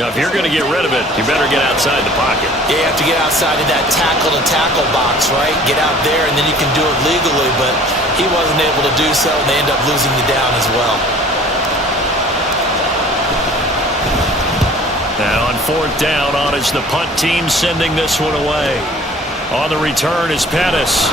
Now, if you're going to get rid of it, you better get outside the pocket. Yeah, you have to get outside of that tackle-to-tackle box, right? Get out there, and then you can do it legally, but he wasn't able to do so, and they end up losing the down as well. Now on 4th down, on is the punt team sending this one away. On the return is Pettis.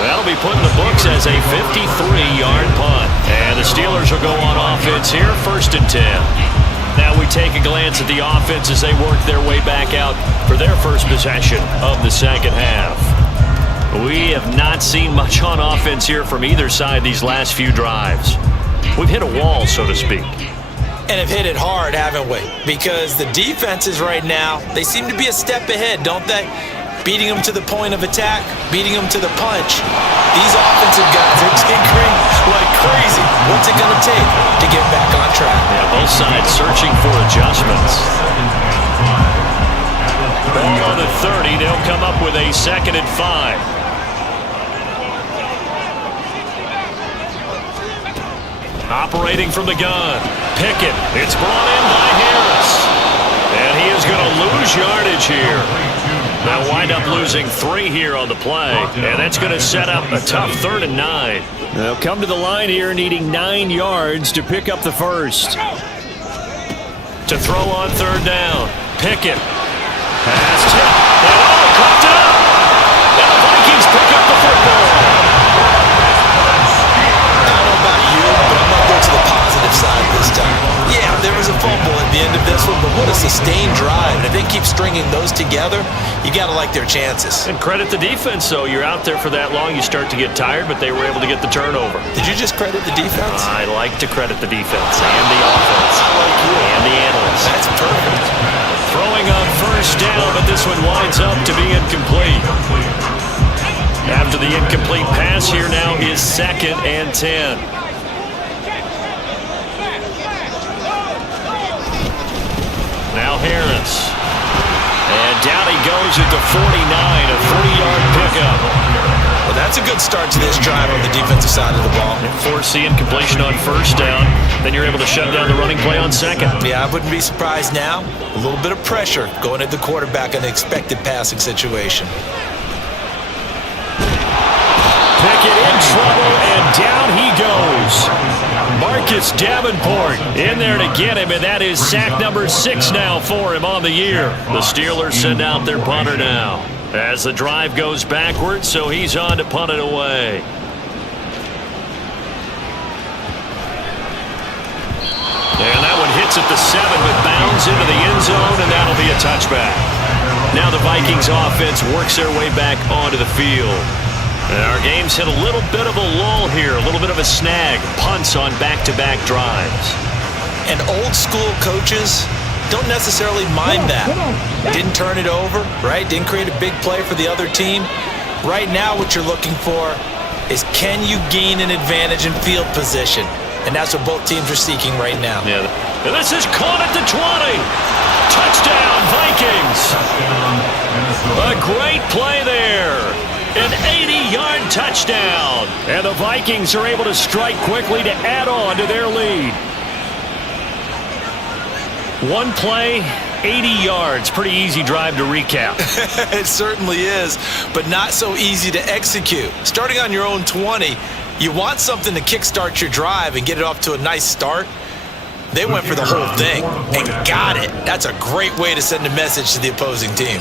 That'll be put in the books as a 53-yard punt. And the Steelers will go on offense here, 1st and 10. Now we take a glance at the offense as they work their way back out for their first possession of the 2nd half. We have not seen much on offense here from either side these last few drives. We've hit a wall, so to speak. And have hit it hard, haven't we? Because the defenses right now, they seem to be a step ahead, don't they? Beating them to the point of attack, beating them to the punch. These offensive guys are tinkering like crazy. What's it going to take to get back on track? Yeah, both sides searching for adjustments. Ball on the 30. They'll come up with a 2nd and 5. Operating from the gun. Pickett. It's brought in by Harris. And he is going to lose yardage here. They'll wind up losing 3 here on the play, and that's going to set up a tough 3rd and 9. They'll come to the line here needing 9 yards to pick up the first. To throw on 3rd down, Pickett. Pass tip, and coughed it up. And the Vikings pick up the football. I don't know about you, but I'm going to go to the positive side this time. Yeah, there was a fumble at the end of this one, but what a sustained drive. And if they keep stringing those together, you got to like their chances. And credit the defense, though. You're out there for that long, you start to get tired, but they were able to get the turnover. Did you just credit the defense? I like to credit the defense and the offense. I like you. And the analysts. That's perfect. Throwing on 1st down, but this one winds up to be incomplete. After the incomplete pass, here now is 2nd and 10. Now Harris. And down he goes at the 49, a 3-yard pickup. Well, that's a good start to this drive on the defensive side of the ball. Force the incompletion on 1st down. Then you're able to shut down the running play on 2nd. Yeah, I wouldn't be surprised now. A little bit of pressure going at the quarterback in an expected passing situation. Pickett in trouble, and down he goes. Marcus Davenport in there to get him, and that is sack number 6 now for him on the year. The Steelers send out their punter now as the drive goes backwards, so he's on to punt it away. And that one hits at the 7, but bounds into the end zone, and that'll be a touchback. Now the Vikings offense works their way back onto the field. And our game's hit a little bit of a lull here, a little bit of a snag. Punts on back-to-back drives. And old school coaches don't necessarily mind that. Didn't turn it over, right? Didn't create a big play for the other team. Right now what you're looking for is, can you gain an advantage in field position? And that's what both teams are seeking right now. Yeah. And this is caught at the 20. Touchdown, Vikings. A great play there. An 80-yard touchdown. And the Vikings are able to strike quickly to add on to their lead. One play, 80 yards. Pretty easy drive to recap. It certainly is, but not so easy to execute. Starting on your own 20, you want something to kickstart your drive and get it off to a nice start. They went for the whole thing and got it. That's a great way to send a message to the opposing team.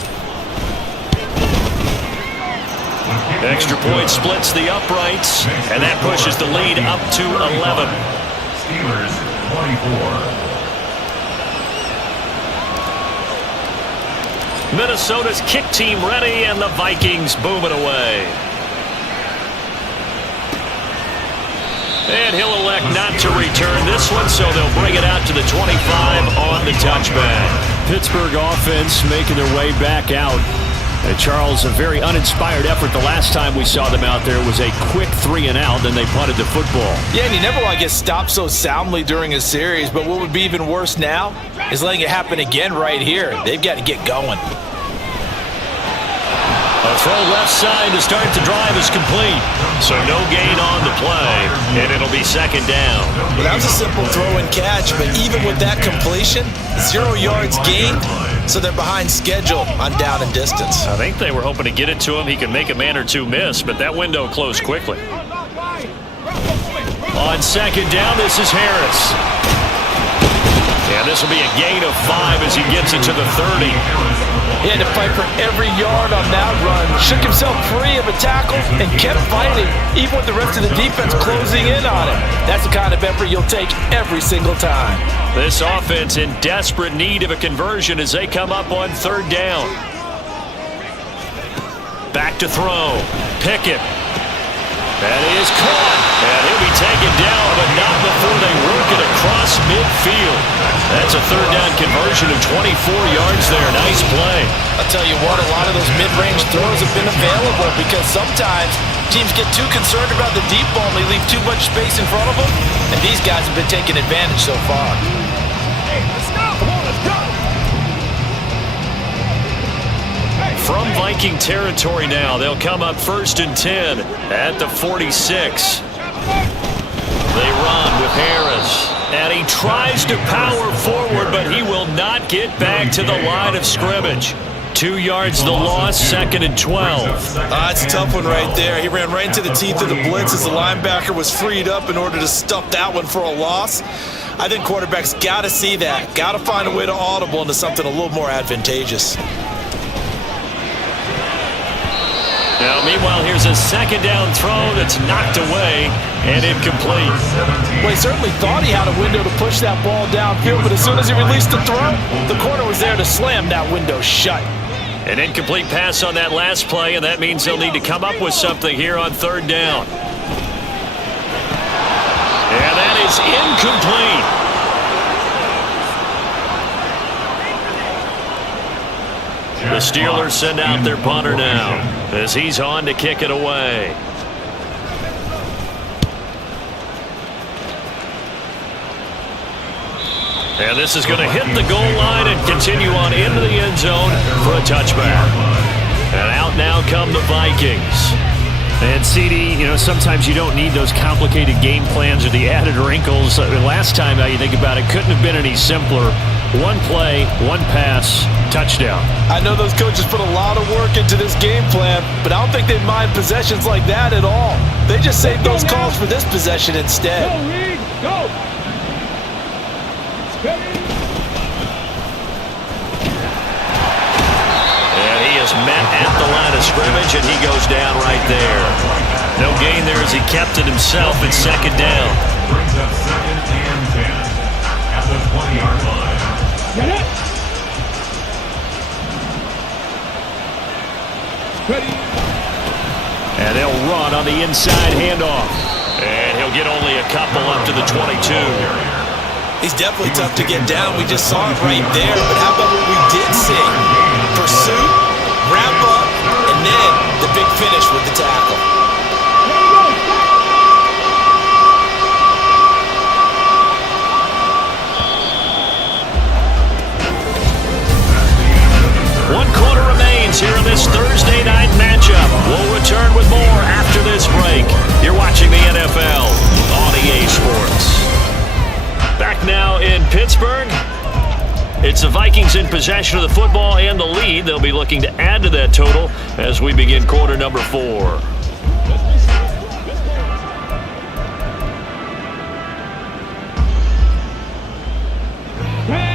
Extra point splits the uprights, and that pushes the lead up to 11. Steelers 24. Minnesota's kick team ready, and the Vikings booming away. And he'll elect not to return this one, so they'll bring it out to the 25 on the touchback. Pittsburgh offense making their way back out. And Charles, a very uninspired effort. The last time we saw them out there was a quick 3-and-out, then they punted the football. Yeah, and you never want to get stopped so soundly during a series, but what would be even worse now is letting it happen again right here. They've got to get going. A throw left side to start the drive is complete. So no gain on the play, and it'll be second down. Well, that was a simple throw and catch, but even with that completion, 0 yards gained, so they're behind schedule on down and distance. I think they were hoping to get it to him. He could make a man or two miss, but that window closed quickly. On second down, this is Harris. And this will be a gain of 5 as he gets it to the 30. He had to fight for every yard on that run. Shook himself free of a tackle and kept fighting, even with the rest of the defense closing in on him. That's the kind of effort you'll take every single time. This offense in desperate need of a conversion as they come up on third down. Back to throw. Pickett. That is caught. And he'll be taken down, but not before they work it across midfield. That's a third down conversion of 24 yards there. Nice play. I'll tell you what, a lot of those mid-range throws have been available because sometimes teams get too concerned about the deep ball and they leave too much space in front of them. And these guys have been taking advantage so far. Hey, let's go. Come on, let's go. From Viking territory now, they'll come up 1st and 10 at the 46. They run with Harris. And he tries to power forward, but he will not get back to the line of scrimmage. 2 yards the loss, 2nd and 12. That's a tough one right there. He ran right into the teeth of the blitz as the linebacker was freed up in order to stuff that one for a loss. I think quarterbacks got to see that. Got to find a way to audible into something a little more advantageous. Now, meanwhile, here's a second down throw that's knocked away and incomplete. Well, he certainly thought he had a window to push that ball downfield, but as soon as he released the throw, the corner was there to slam that window shut. An incomplete pass on that last play, and that means they'll need to come up with something here on third down. And that is incomplete. The Steelers send out their punter now as he's on to kick it away. And this is going to hit the goal line and continue on into the end zone for a touchback. And out now come the Vikings. And CD, you know, sometimes you don't need those complicated game plans or the added wrinkles. Last time, now you think about it, couldn't have been any simpler. One play, one pass, touchdown. I know those coaches put a lot of work into this game plan, but I don't think they mind possessions like that at all. They just save those calls for this possession instead. Go. Steady. And he is met at the line of scrimmage, and he goes down right there. No gain there as he kept it himself at second down. Brings up 2nd and 10 at the 20-yard line. Get it. Ready. And they'll run on the inside handoff. And he'll get only a couple up to the 22. He's definitely tough to get down. We just saw it right there. But how about what we did see? Pursuit, wrap up, and then the big finish with the tackle. One quarter remains here in this Thursday night matchup. We'll return with more after this break. You're watching the NFL on EA Sports. Back now in Pittsburgh. It's the Vikings in possession of the football and the lead. They'll be looking to add to that total as we begin quarter number 4.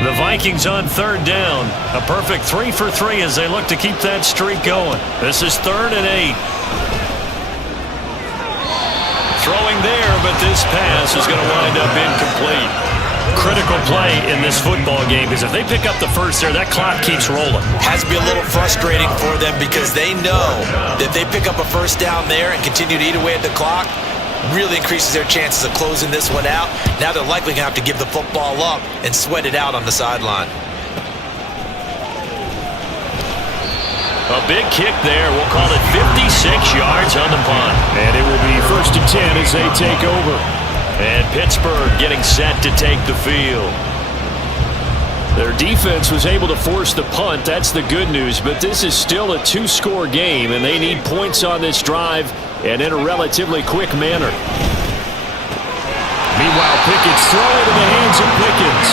The Vikings on third down. A perfect 3 for 3 as they look to keep that streak going. This is 3rd and 8. Throwing there, but this pass is going to wind up incomplete. Critical play in this football game because if they pick up the first there, that clock keeps rolling. Has to be a little frustrating for them because they know that they pick up a first down there and continue to eat away at the clock, really increases their chances of closing this one out. Now they're likely going to have to give the football up and sweat it out on the sideline. A big kick there. We'll call it 56 yards on the punt. And it will be 1st and 10 as they take over. And Pittsburgh getting set to take the field. Their defense was able to force the punt. That's the good news. But this is still a 2-score game, and they need points on this drive and in a relatively quick manner. Meanwhile, Pickett's throwing in the hands of Pickens.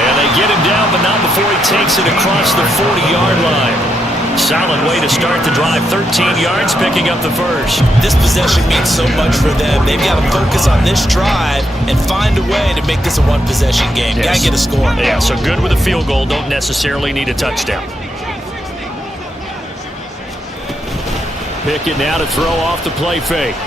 And they get him down, but not before he takes it across the 40-yard line. Solid way to start the drive. 13 yards, picking up the first. This possession means so much for them. They've got to focus on this drive and find a way to make this a one-possession game. Yes. Got to get a score. Yeah, so good with a field goal. Don't necessarily need a touchdown. Pickett now to throw off the play fake.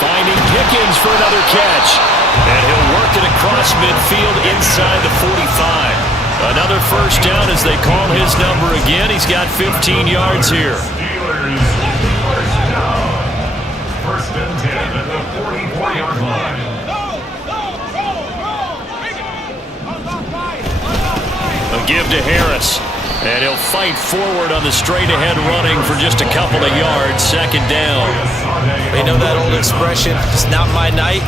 Finding Pickens for another catch. And he'll work it across midfield inside the 45. Another first down as they call his number again. He's got 15 yards here. Steelers first down. 1st and 10 at the 44-yard line. A give to Harris. And he'll fight forward on the straight-ahead running for just a couple of yards. 2nd down. You know that old expression, it's not my night?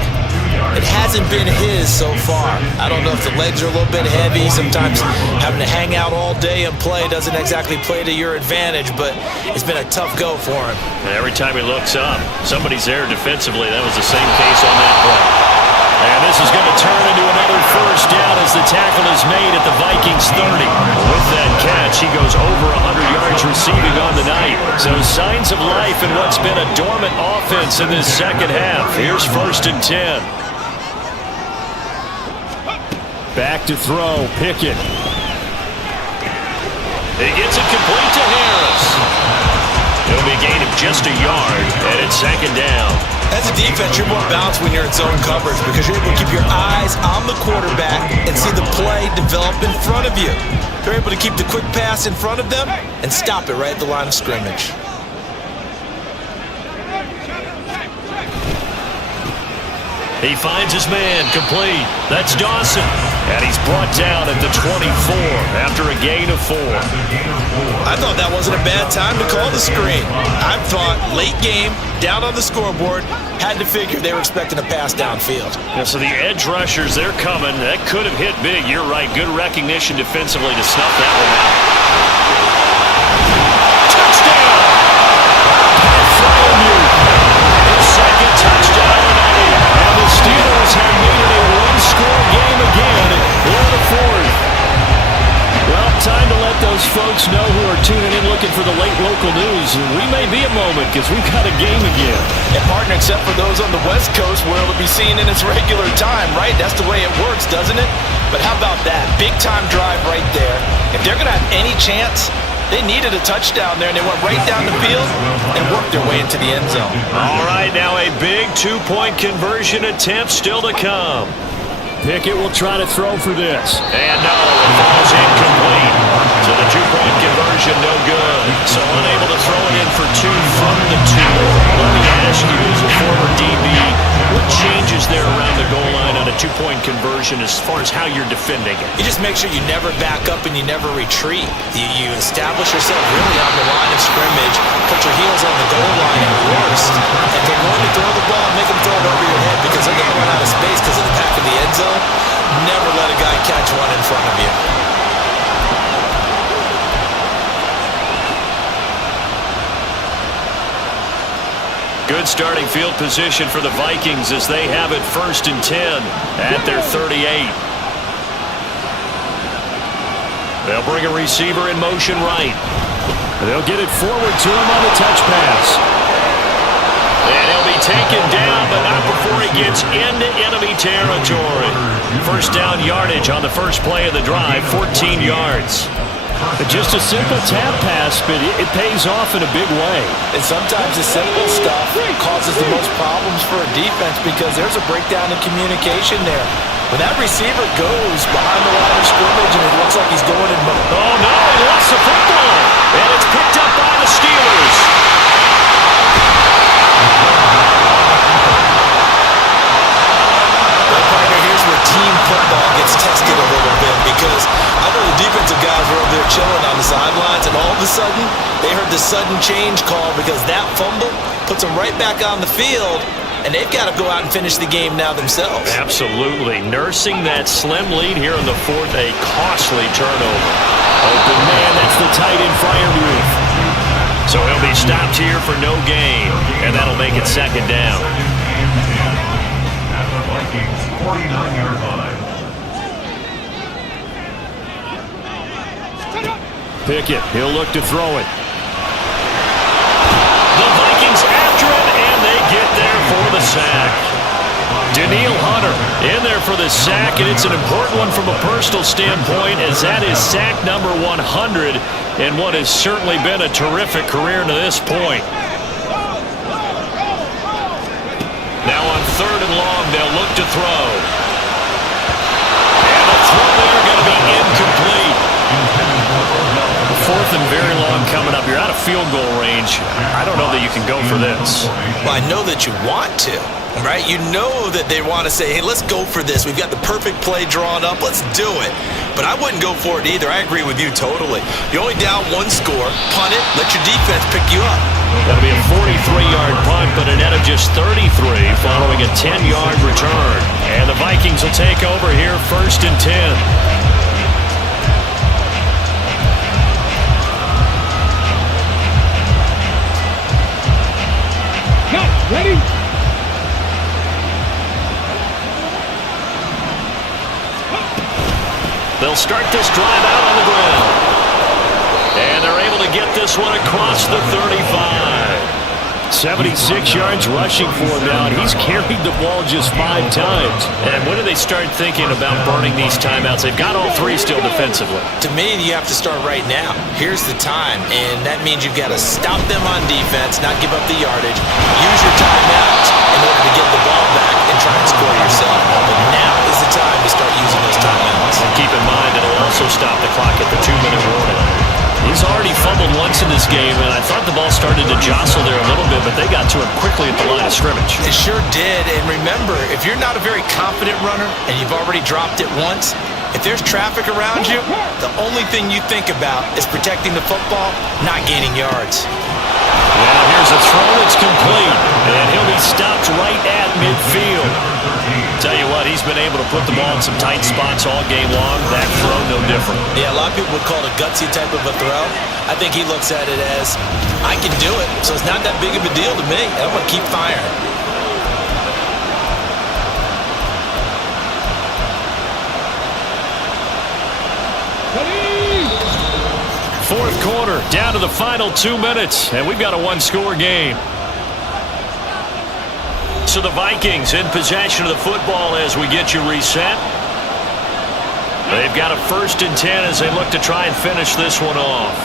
It hasn't been his so far. I don't know if the legs are a little bit heavy. Sometimes having to hang out all day and play doesn't exactly play to your advantage, but it's been a tough go for him. And every time he looks up, somebody's there defensively. That was the same case on that play. And this is going to turn into another first down as the tackle is made at the Vikings 30. With that catch, he goes over 100 yards receiving on the night. So signs of life in what's been a dormant offense in this second half. Here's 1st and 10. Back to throw, Pickett. He gets it complete to Harris. It'll be a gain of just a yard, and it's 2nd down. As a defense, you're more balanced when you're in zone coverage because you're able to keep your eyes on the quarterback and see the play develop in front of you. You're able to keep the quick pass in front of them and stop it right at the line of scrimmage. He finds his man, complete. That's Dawson. And he's brought down at the 24 after a gain of 4. I thought that wasn't a bad time to call the screen. I thought late game, down on the scoreboard, had to figure they were expecting a pass downfield. Yeah, so the edge rushers, they're coming. That could have hit big. You're right. Good recognition defensively to snuff that one out. Touchdown! Pat Fryermuth. His 2nd touchdown tonight. And the Steelers have made it a one-score game again in the 4th. Well, time to let those folks know who are tuning in looking for the late local news. We may be a moment because we've got a game again. And partner, except for those on the West Coast where it'll be seen in its regular time, right? That's the way it works, doesn't it? But how about that? Big time drive right there. If they're going to have any chance, they needed a touchdown there, and they went right down the field and worked their way into the end zone. All right, now a big two-point conversion attempt still to come. Pickett will try to throw for this. And no, it falls incomplete. So the two-point conversion, no good. So unable to throw it in for two from the two. Let me ask you, as a former DB, what changes there around the goal line on a two-point conversion as far as how you're defending it? You just make sure you never back up and you never retreat. You establish yourself really on the line of scrimmage, put your heels on the goal line at worst. If they're going to throw the ball, make them throw it over your head because they're going to run out of space because of the pack in the end zone. Never let a guy catch one in front of you. Good starting field position for the Vikings as they have it 1st and 10 at their 38. They'll bring a receiver in motion right. They'll get it forward to him on the touch pass. And he'll be taken down, but not before he gets into enemy territory. First down yardage on the first play of the drive, 14 yards. Just a simple tap pass, but it pays off in a big way. And sometimes the simple stuff causes the most problems for a defense because there's a breakdown in communication there. When that receiver goes behind the line of scrimmage and it looks like he's going in mode. Oh, no, he lost the football. And it's picked up by the Steelers. Well, partner, here's where team football gets tested a little bit because I know the defensive guys were over there chilling on the sidelines, and all of a sudden, they heard the sudden change call because that fumble puts them right back on the field, and they've got to go out and finish the game now themselves. Absolutely. Nursing that slim lead here in the fourth, a costly turnover. Open man, that's the tight end Freiermuth. So he'll be stopped here for no gain, and that'll make it 2nd down. At the Vikings 49-yard line. Pickett, he'll look to throw it. The Vikings after it, and they get there for the sack. Danielle Hunter in there for the sack, and it's an important one from a personal standpoint as that is sack number 100 in what has certainly been a terrific career to this point. Now on 3rd and long, they'll look to throw. And the throw there going to be incomplete. 4th and very long coming up. You're out of field goal range. I don't know that you can go for this. Well, I know that you want to, right? You know that they want to say, hey, let's go for this. We've got the perfect play drawn up. Let's do it. But I wouldn't go for it either. I agree with you totally. You're only down 1 score. Punt it. Let your defense pick you up. That'll be a 43-yard punt, but a net of just 33 following a 10-yard return. And the Vikings will take over here 1st and 10. Ready? They'll start this drive out on the ground. And they're able to get this one across the 35. 76 yards rushing for him now, and he's carried the ball just 5 times. And when do they start thinking about burning these timeouts? They've got all 3 still defensively. To me, you have to start right now. Here's the time, and that means you've got to stop them on defense, not give up the yardage, use your timeouts in order to get the ball back and try and score yourself. But now is the time to start using those timeouts. And keep in mind, it'll also stop the clock at the 2-minute warning. He's already fumbled once in this game, and I thought the ball started to jostle there a little bit, but they got to him quickly at the line of scrimmage. It sure did, and remember, if you're not a very confident runner and you've already dropped it once, if there's traffic around you, the only thing you think about is protecting the football, not gaining yards. Now here's a throw that's complete, and he'll be stopped right at midfield. Tell you what, he's been able to put the ball in some tight spots all game long. That throw, no different. Yeah, a lot of people would call it a gutsy type of a throw. I think he looks at it as, I can do it, so it's not that big of a deal to me, and I'm going to keep firing. fourth quarter, down to the final 2 minutes, and we've got a one-score game. So the Vikings in possession of the football as we get you reset. They've got a 1st and 10 as they look to try and finish this one off.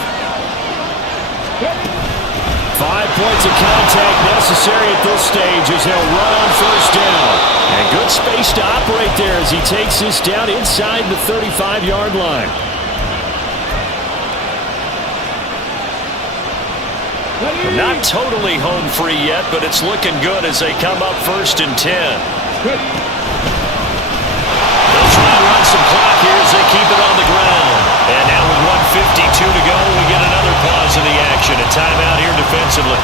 5 points of contact necessary at this stage as they'll run on 1st down. And good space to operate there as he takes this down inside the 35-yard line. Not totally home free yet, but it's looking good as they come up 1st and 10. They'll try to run some clock here as they keep it on the ground. And now with 1:52 to go, we get another pause in the action. A timeout here defensively.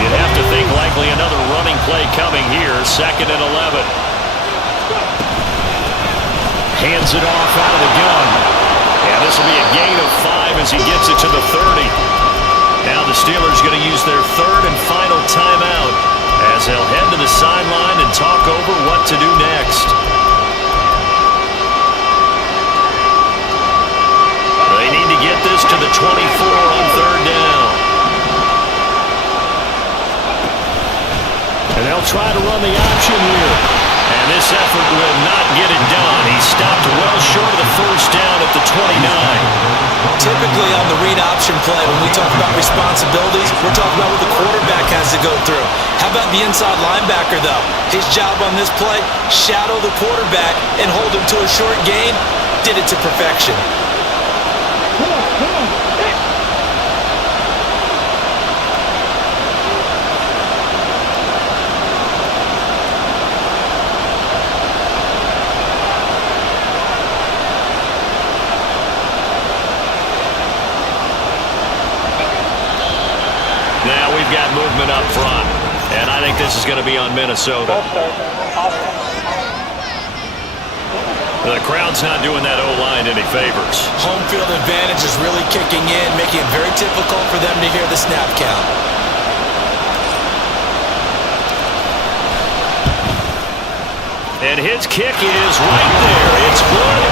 You'd have to think likely another running play coming here. 2nd and 11. Hands it off out of the gun. And this will be a gain of 5 as he gets it to the 30. Now the Steelers going to use their 3rd and final timeout as they'll head to the sideline and talk over what to do next. They need to get this to the 24 on 3rd down. And they'll try to run the option here. And this effort will not get it done. He stopped well short of the 1st down at the 29. Typically on the read option play, when we talk about responsibilities, we're talking about what the quarterback has to go through. How about the inside linebacker, though? His job on this play, shadow the quarterback and hold him to a short gain. Did it to perfection. Got movement up front, and I think this is going to be on Minnesota. The crowd's not doing that O-line any favors. Home field advantage is really kicking in, making it very difficult for them to hear the snap count. And his kick is right there. It's good.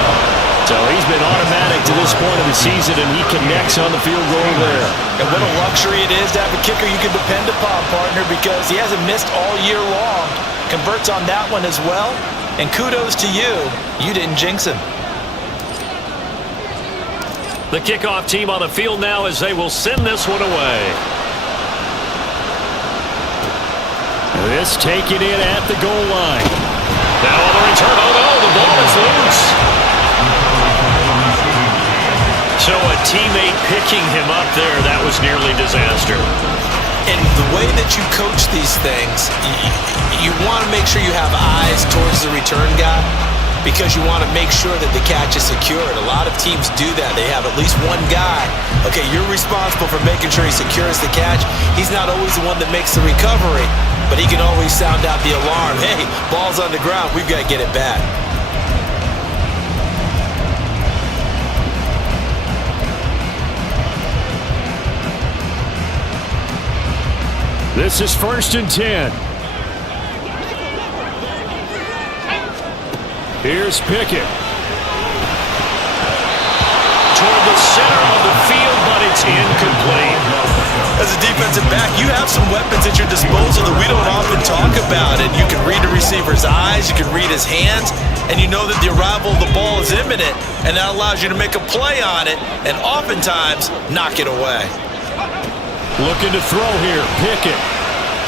So he's been automatic to this point of the season, and he connects on the field goal there. And what a luxury it is to have a kicker you can depend upon, partner, because he hasn't missed all year long. Converts on that one as well. And kudos to you. You didn't jinx him. The kickoff team on the field now as they will send this one away. This taken in at the goal line. Now on the return. Oh, no, the ball is loose. So a teammate picking him up there, that was nearly disaster. And the way that you coach these things, you want to make sure you have eyes towards the return guy because you want to make sure that the catch is secured. A lot of teams do that. They have at least one guy. Okay, you're responsible for making sure he secures the catch. He's not always the one that makes the recovery, but he can always sound out the alarm. Hey, ball's on the ground. We've got to get it back. This is 1st and 10. Here's Pickett. Toward the center of the field, but it's incomplete. As a defensive back, you have some weapons at your disposal that we don't often talk about. And you can read the receiver's eyes, you can read his hands, and you know that the arrival of the ball is imminent, and that allows you to make a play on it and oftentimes knock it away. Looking to throw here, Pickett.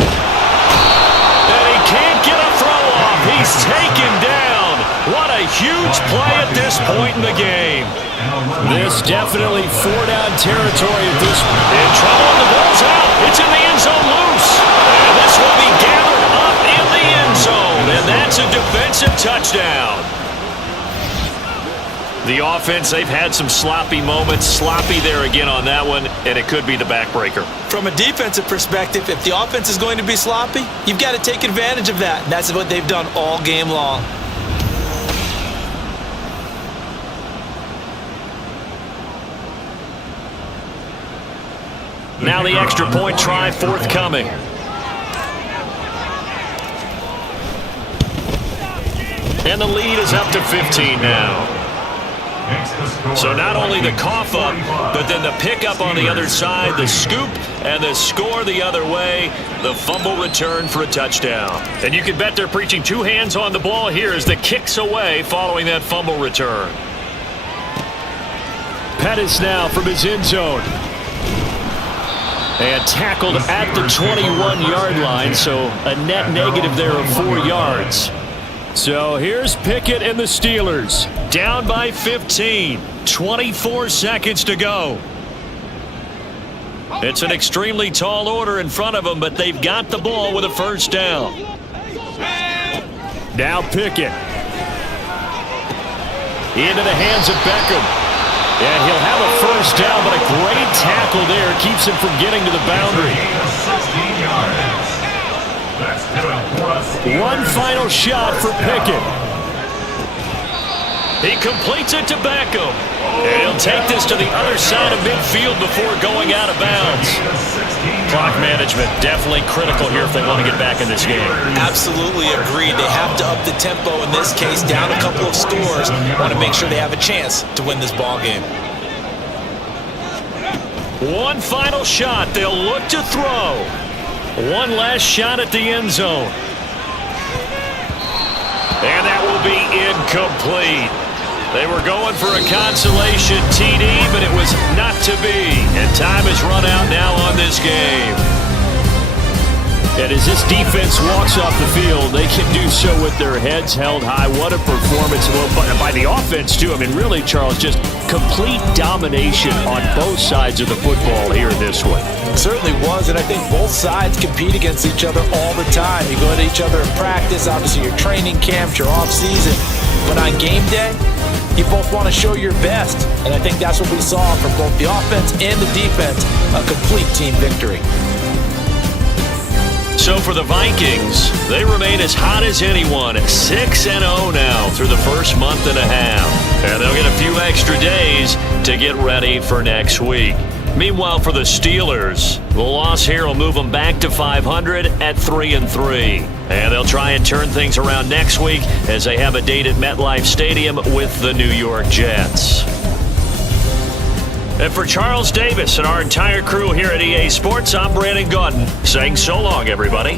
And he can't get a throw off. He's taken down. What a huge play at this point in the game. This definitely 4-down territory at this point. In trouble, and the ball's out. It's in the end zone loose. And this will be gathered up in the end zone. And that's a defensive touchdown. The offense, they've had some sloppy moments. Sloppy there again on that one, and it could be the backbreaker. From a defensive perspective, if the offense is going to be sloppy, you've got to take advantage of that. And that's what they've done all game long. Now the extra point try forthcoming. And the lead is up to 15 now. So not only the cough up, but then the pickup on the other side, the scoop, and the score the other way, the fumble return for a touchdown. And you can bet they're preaching two hands on the ball here as the kick's away following that fumble return. Pettis now from his end zone. And tackled at the 21-yard line, so a net negative there of 4 yards. So here's Pickett and the Steelers. Down by 15. 24 seconds to go. It's an extremely tall order in front of them, but they've got the ball with a first down. Now Pickett. Into the hands of Beckham. And he'll have a first down, but a great tackle there keeps him from getting to the boundary. One final shot for Pickett. He completes it to Beckham. And he'll take this to the other side of midfield before going out of bounds. Clock management definitely critical here if they want to get back in this game. Absolutely agreed. They have to up the tempo in this case, down a couple of scores. Want to make sure they have a chance to win this ball game. One final shot. They'll look to throw. One last shot at the end zone. And that will be incomplete. They were going for a consolation TD, but it was not to be. And time has run out now on this game. And as this defense walks off the field, they can do so with their heads held high. What a performance. Well, by the offense, too. I mean, really, Charles, just complete domination on both sides of the football here in this one. It certainly was, and I think both sides compete against each other all the time. You go to each other in practice, obviously your training camps, your off-season. But on game day, you both want to show your best. And I think that's what we saw from both the offense and the defense, a complete team victory. So for the Vikings, they remain as hot as anyone at 6-0 now through the first month and a half. And they'll get a few extra days to get ready for next week. Meanwhile, for the Steelers, the loss here will move them back to 500 at 3-3. And they'll try and turn things around next week as they have a date at MetLife Stadium with the New York Jets. And for Charles Davis and our entire crew here at EA Sports, I'm Brandon Gaudin saying so long, everybody.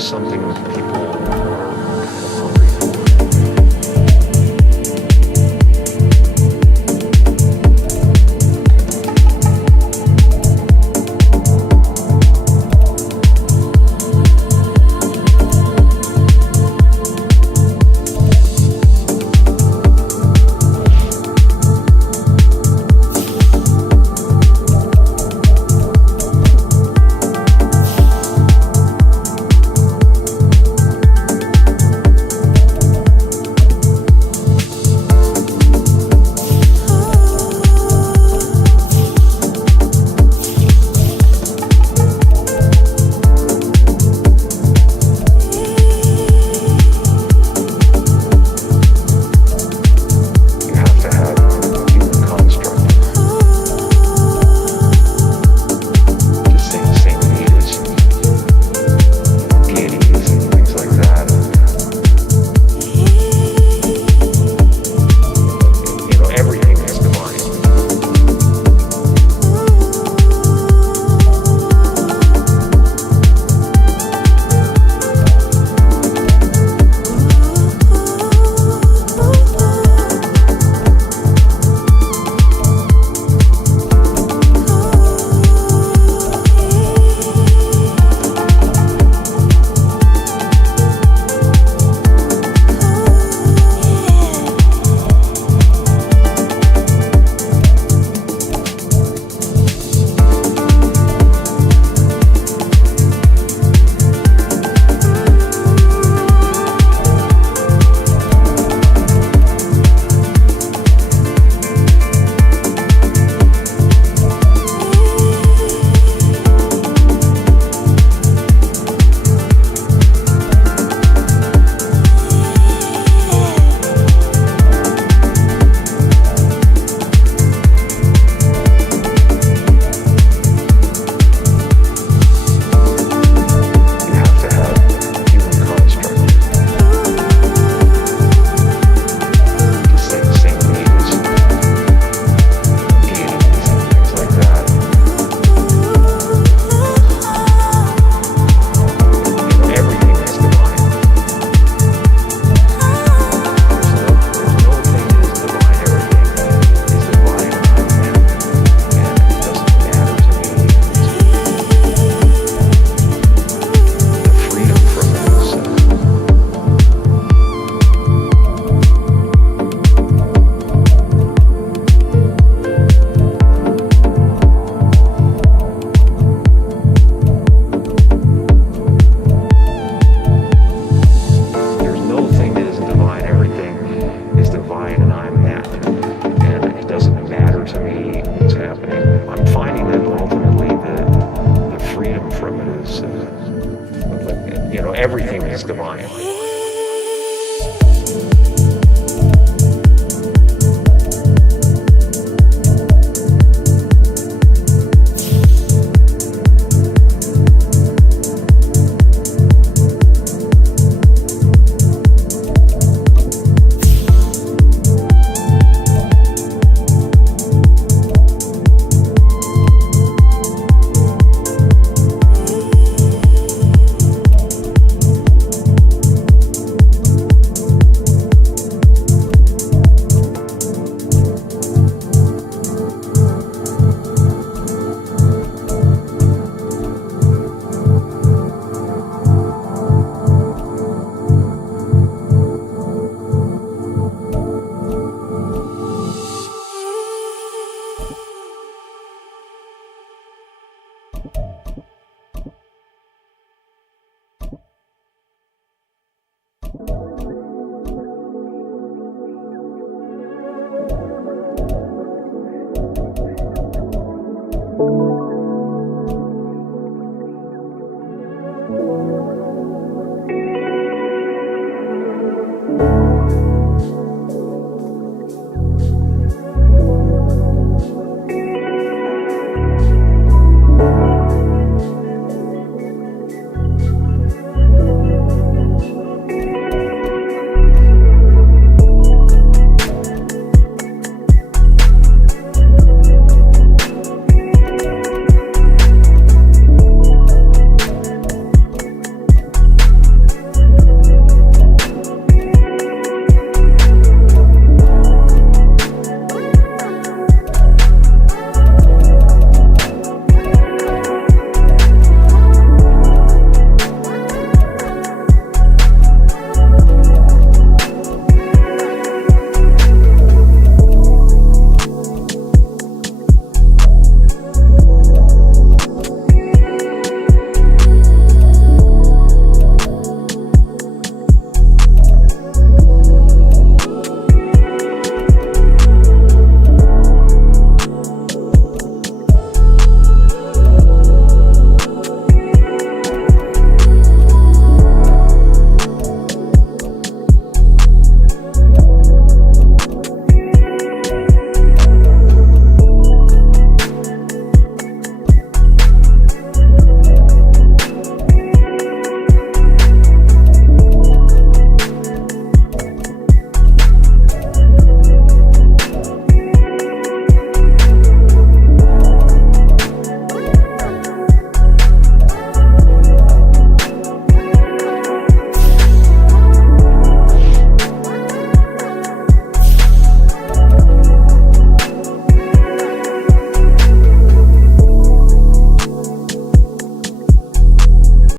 is something that people are hungry for. Everything is divine.